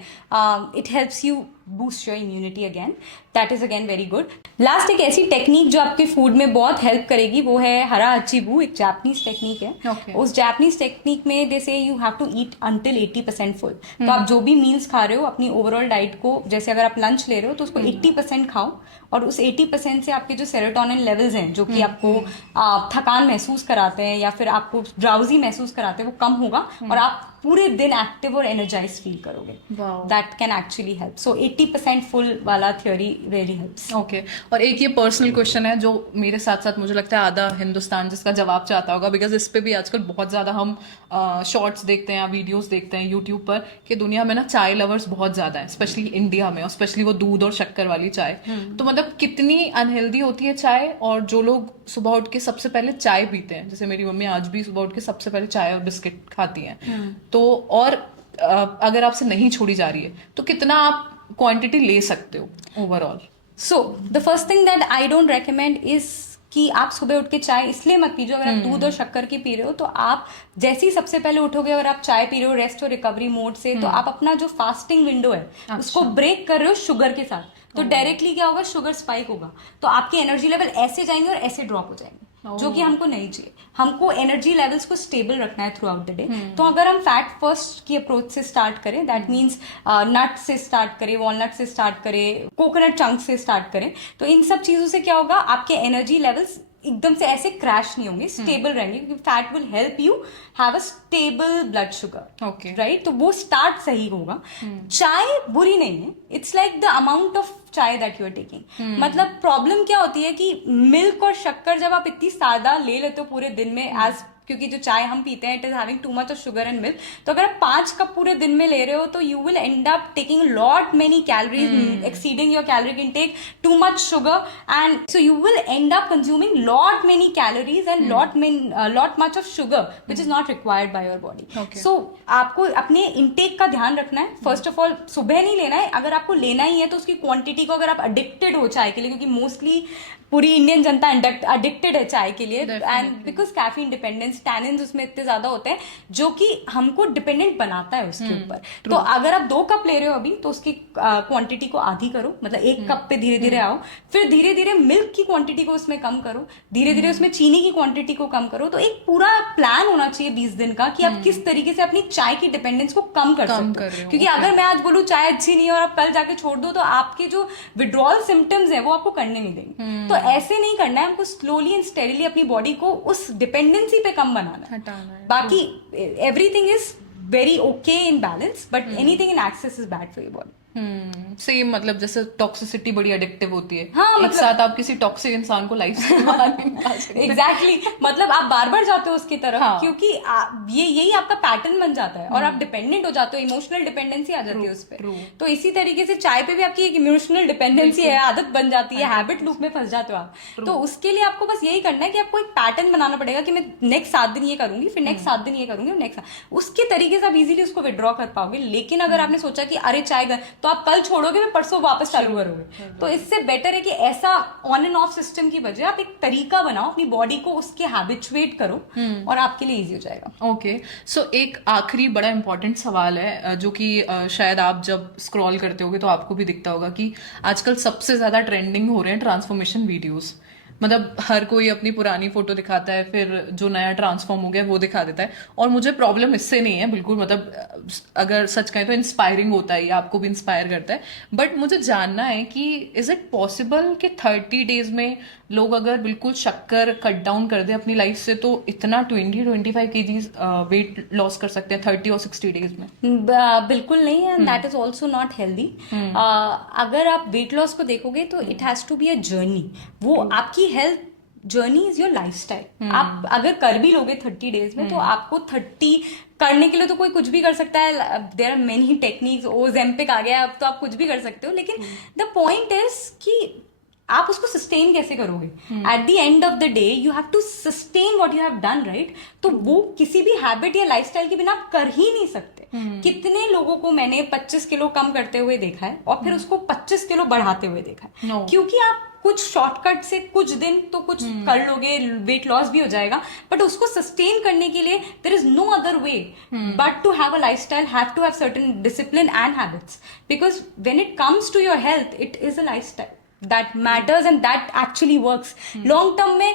it helps you boost your immunity again. That is again very good. Last एक ऐसी टेक्निक जो आपके फूड में बहुत हेल्प करेगी वो है हरा अचीबू. एक जापानीज टेक्निक है. Okay. उस जापानीज टेक्निक में they say you have to eat until 80% full. तो आप जो भी मील्स खा रहे हो अपनी ओवरऑल डाइट को, जैसे अगर आप लंच ले रहे हो तो उसको 80% खाओ और उस 80% से आपके जो सेरोटोनिन लेवल्स हैं जो कि आपको थकान महसूस कराते हैं या फिर आपको ड्राउजी महसूस कराते हैं वो कम होगा और आप पूरे दिन एक्टिव और एनर्जाइज फील करोगे. That can actually help. So 80% full वाला थ्योरी रियली हेल्प्स. ओके. और एक ये पर्सनल क्वेश्चन है जो मेरे साथ साथ मुझे लगता है आधा हिंदुस्तान जिसका जवाब चाहता होगा, बिकॉज इस पे भी आजकल बहुत ज्यादा हम शॉर्ट्स देखते हैं या वीडियोस देखते हैं यूट्यूब पर कि दुनिया में ना चाय लवर्स बहुत ज्यादा है, स्पेशली इंडिया में, और स्पेशली वो दूध और शक्कर वाली चाय. तो मतलब कितनी अनहेल्दी होती है चाय. और जो लोग सुबह उठ के सबसे पहले चाय पीते हैं, जैसे मेरी मम्मी आज भी सुबह उठ के सबसे पहले चाय और बिस्किट खाती हैं, तो और अगर आपसे नहीं छोड़ी जा रही है तो कितना आप क्वांटिटी ले सकते हो overall? So the first thing that I don't recommend is कि आप सुबह उठ के चाय इसलिए मत पीजिए. अगर आप दूध और शक्कर की पी रहे हो तो आप जैसे ही सबसे पहले उठोगे अगर आप चाय पी रहे हो रेस्ट और रिकवरी मोड से, तो आप अपना जो फास्टिंग विंडो है उसको ब्रेक कर रहे हो शुगर के साथ. तो डायरेक्टली क्या होगा, शुगर स्पाइक होगा, तो आपके एनर्जी लेवल ऐसे जाएंगे और ऐसे ड्रॉप हो जाएंगे, जो कि हमको नहीं चाहिए. हमको एनर्जी लेवल्स को स्टेबल रखना है थ्रू आउट द डे. तो अगर हम फैट फर्स्ट की अप्रोच से स्टार्ट करें, दैट मीन्स नट से स्टार्ट करें, वॉलनट से स्टार्ट करें, कोकोनट चंक से स्टार्ट करें, तो इन सब चीजों से क्या होगा, आपके एनर्जी लेवल्स एकदम से ऐसे क्रैश नहीं होंगे, स्टेबल रहेंगे, क्योंकि fat will help you have a stable blood sugar. Okay. Right. तो वो स्टार्ट सही होगा. चाय बुरी नहीं है. It's like the amount of चाय दैट यू आर टेकिंग. मतलब प्रॉब्लम क्या होती है कि मिल्क और शक्कर जब आप इतनी सादा ले लेते हो पूरे दिन में, एज क्योंकि जो चाय हम पीते हैं it is having too much of sugar and milk, तो अगर आप 5 कप पूरे दिन में ले रहे हो तो you will end up taking lot many calories, exceeding your caloric intake, too much sugar, and so you will end up consuming lot many calories and lot much of sugar which is not required by your body. So आपको अपने इंटेक का ध्यान रखना है. फर्स्ट ऑफ ऑल सुबह नहीं लेना है. अगर आपको लेना ही है तो उसकी क्वांटिटी को, अगर आप अडिक्टेड हो चाय के लिए, क्योंकि मोस्टली पूरी इंडियन जनता अडिक्टेड है चाय के लिए, and because caffeine dependence, tannins उसमें इतने ज्यादा होते हैं जो कि हमको डिपेंडेंट बनाता है उसके ऊपर. तो अगर आप 2 कप ले रहे हो अभी तो उसकी क्वांटिटी को आधी करो, मतलब 1 कप पे धीरे धीरे आओ, फिर धीरे धीरे मिल्क की क्वांटिटी को उसमें कम करो, धीरे धीरे उसमें चीनी की क्वांटिटी को कम करो. तो एक पूरा प्लान होना चाहिए 20 दिन का कि आप किस तरीके से अपनी चाय की डिपेंडेंस को कम कर सकते हो. क्योंकि अगर मैं आज बोलूँ चाय अच्छी नहीं है और आप कल जाके छोड़ दो तो आपके जो विड्रॉल सिम्टम्स है वो आपको करने नहीं देंगे. तो ऐसे नहीं करना है. हमको स्लोली एंड स्टेडीली अपनी बॉडी को उस डिपेंडेंसी पे कम बनाना है. बाकी everything is very okay in balance, but anything in excess is bad for your body. Same. मतलब जैसे टॉक्सिसिटी बड़ी एडिक्टिव होती है. हाँ, एक साथ आप किसी टॉक्सिक इंसान को लाइफ से एग्जैक्टली. मतलब आप बार बार जाते हो उसकी तरफ. हाँ. क्योंकि ये यही आपका पैटर्न बन जाता है और आप डिपेंडेंट हो जाते हो. इमोशनल डिपेंडेंसी आ जाती है उस पर. तो इसी तरीके से चाय पे भी आपकी एक इमोशनल डिपेंडेंसी है, आदत बन जाती है, हैबिट लूप में फंस जाते हो आप. तो उसके लिए आपको बस यही करना है कि आपको एक पैटर्न बनाना पड़ेगा कि मैं नेक्स्ट 7 दिन ये करूंगी, फिर नेक्स्ट 7 दिन ये करूंगी, नेक्स्ट उसके तरीके से आप इजीली उसको विड्रॉ कर पाओगे. लेकिन अगर आपने सोचा कि अरे चाय तो आप कल छोड़ोगे, फिर परसों वापस चालू करोगे, तो इससे बेटर है कि ऐसा ऑन एंड ऑफ सिस्टम की बजाय आप एक तरीका बनाओ, अपनी बॉडी को उसके हैबिचुएट करो और आपके लिए इजी हो जाएगा. ओके. सो एक आखिरी बड़ा इंपॉर्टेंट सवाल है जो कि शायद आप जब स्क्रॉल करते होगे तो आपको भी दिखता होगा कि आजकल सबसे ज्यादा ट्रेंडिंग हो रहे हैं ट्रांसफॉर्मेशन वीडियोस. मतलब हर कोई अपनी पुरानी फोटो दिखाता है, फिर जो नया ट्रांसफॉर्म हो गया वो दिखा देता है। और मुझे प्रॉब्लम इससे नहीं है बिल्कुल, मतलब अगर सच कहें तो इंस्पायरिंग होता है, ये आपको भी इंस्पायर करता है। बट मुझे जानना है कि इज इट पॉसिबल कि 30 डेज में लोग अगर बिल्कुल शक्कर कट डाउन कर दे अपनी लाइफ से, तो इतना 20-25 kg वेट लॉस कर सकते हैं 30 और 60 डेज में? बिल्कुल नहीं है, that is also not healthy. अगर आप वेट लॉस को देखोगे तो it has to be a journey. वो आपकी हेल्थ जर्नी इज योर लाइफस्टाइल। आप अगर कर भी लोगे 30 डेज में, तो आपको 30 करने के लिए तो कोई कुछ भी कर सकता है। There are many techniques, Ozempic आ गया है, अब तो आप कुछ भी कर सकते हो। लेकिन द पॉइंट इज कि आप उसको सस्टेन कैसे करोगे? At the end of the day you have to sustain what you have done, right? तो वो किसी भी हैबिट या लाइफस्टाइल के बिना आप कर ही नहीं सकते। कितने लोगों को मैंने 25 किलो कम करते हुए देखा है और फिर उसको 25 किलो बढ़ाते हुए देखा है। No. क्योंकि आप कुछ शॉर्टकट से कुछ दिन तो कुछ कर लोगे, वेट लॉस भी हो जाएगा, बट उसको सस्टेन करने के लिए there is no other way but to have a lifestyle, have to have certain discipline and habits, because when it comes to your health it is a lifestyle that matters and that actually works. Long term में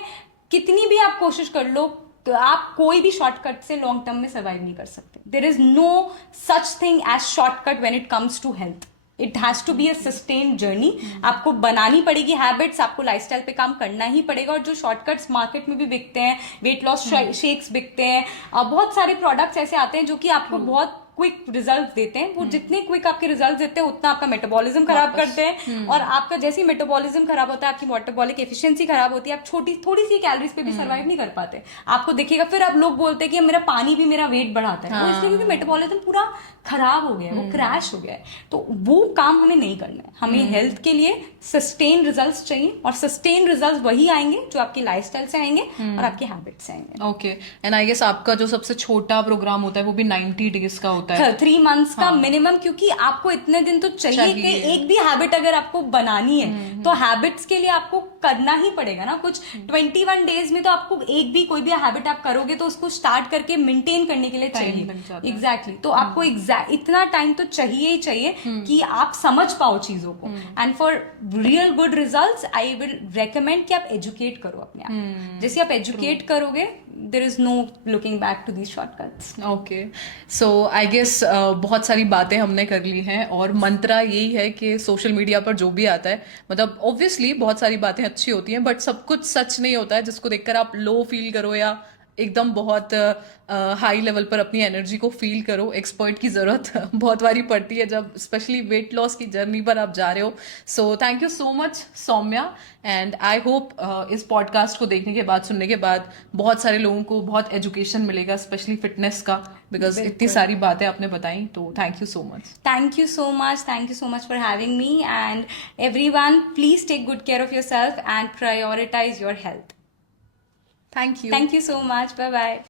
कितनी भी आप कोशिश कर लो, तो आप कोई भी शॉर्टकट से लॉन्ग टर्म में सर्वाइव नहीं कर सकते। There is no such thing as shortcut when it comes to health. It has to be a sustain journey. आपको बनानी पड़ेगी हैबिट्स, आपको लाइफस्टाइल पे काम करना ही पड़ेगा। और जो शॉर्टकट्स मार्केट में भी बिकते हैं, वेट लॉस शेक्स बिकते हैं, बहुत सारे प्रोडक्ट्स ऐसे आते हैं जो कि आपको बहुत क्विक रिजल्ट देते हैं। वो जितने क्विक आपके रिजल्ट देते हैं उतना आपका मेटाबॉलिज्म खराब करते हैं। और आपका जैसे ही मेटाबॉलिज्म खराब होता है, आपकी मेटाबॉलिक एफिशिएंसी खराब होती है, आप थोड़ी सी कैलोरीज पे भी सर्वाइव नहीं कर पाते। आपको दिखेगा, फिर आप लोग बोलते हैं कि मेरा पानी भी मेरा वेट बढ़ाता है। वो इसलिए क्योंकि मेटाबॉलिज्म पूरा खराब हो गया है, वो क्रैश हो गया है। तो वो काम हमें नहीं करना है। हमें हेल्थ के लिए सस्टेन रिजल्ट्स चाहिए, और सस्टेन रिजल्ट्स वही आएंगे जो आपकी लाइफस्टाइल से आएंगे और आपकी हैबिट से आएंगे। ओके, एंड आई गेस आपका जो सबसे छोटा प्रोग्राम होता है वो भी 90 डेज का होता है, 3 मंथ्स का मिनिमम, क्योंकि आपको इतने दिन तो चाहिए कि एक भी हैबिट अगर आपको बनानी है तो हैबिट्स के लिए आपको करना ही पड़ेगा ना कुछ। 21 डेज में तो आपको एक भी कोई भी हैबिट आप करोगे तो उसको स्टार्ट करके मेंटेन करने के लिए चाहिए। एग्जैक्टली। तो आपको इतना टाइम तो चाहिए ही चाहिए कि आप समझ पाओ चीजों को। And for real good results I will recommend कि आप एजुकेट करो अपने आप। जैसे आप एजुकेट करोगे, there is no looking back to these shortcuts. Okay, so I guess बहुत सारी बातें हमने कर ली हैं, और मंत्रा यही है कि सोशल मीडिया पर जो भी आता है, मतलब ऑब्वियसली बहुत सारी बातें अच्छी होती हैं, बट सब कुछ सच नहीं होता है जिसको देखकर आप लो फील करो या एकदम बहुत हाई लेवल पर अपनी एनर्जी को फील करो। एक्सपर्ट की ज़रूरत बहुत बारी पड़ती है जब स्पेशली वेट लॉस की जर्नी पर आप जा रहे हो। So thank you so much Saumya, and I hope इस पॉडकास्ट को देखने के बाद, सुनने के बाद बहुत सारे लोगों को बहुत एजुकेशन मिलेगा, स्पेशली फिटनेस का, बिकॉज इतनी सारी बातें आपने बताई। तो thank you so much. Thank you so much. Thank you so much for having me. And everyone, please take good care of yourself and prioritize your health. Thank you. Thank you so much. Bye bye.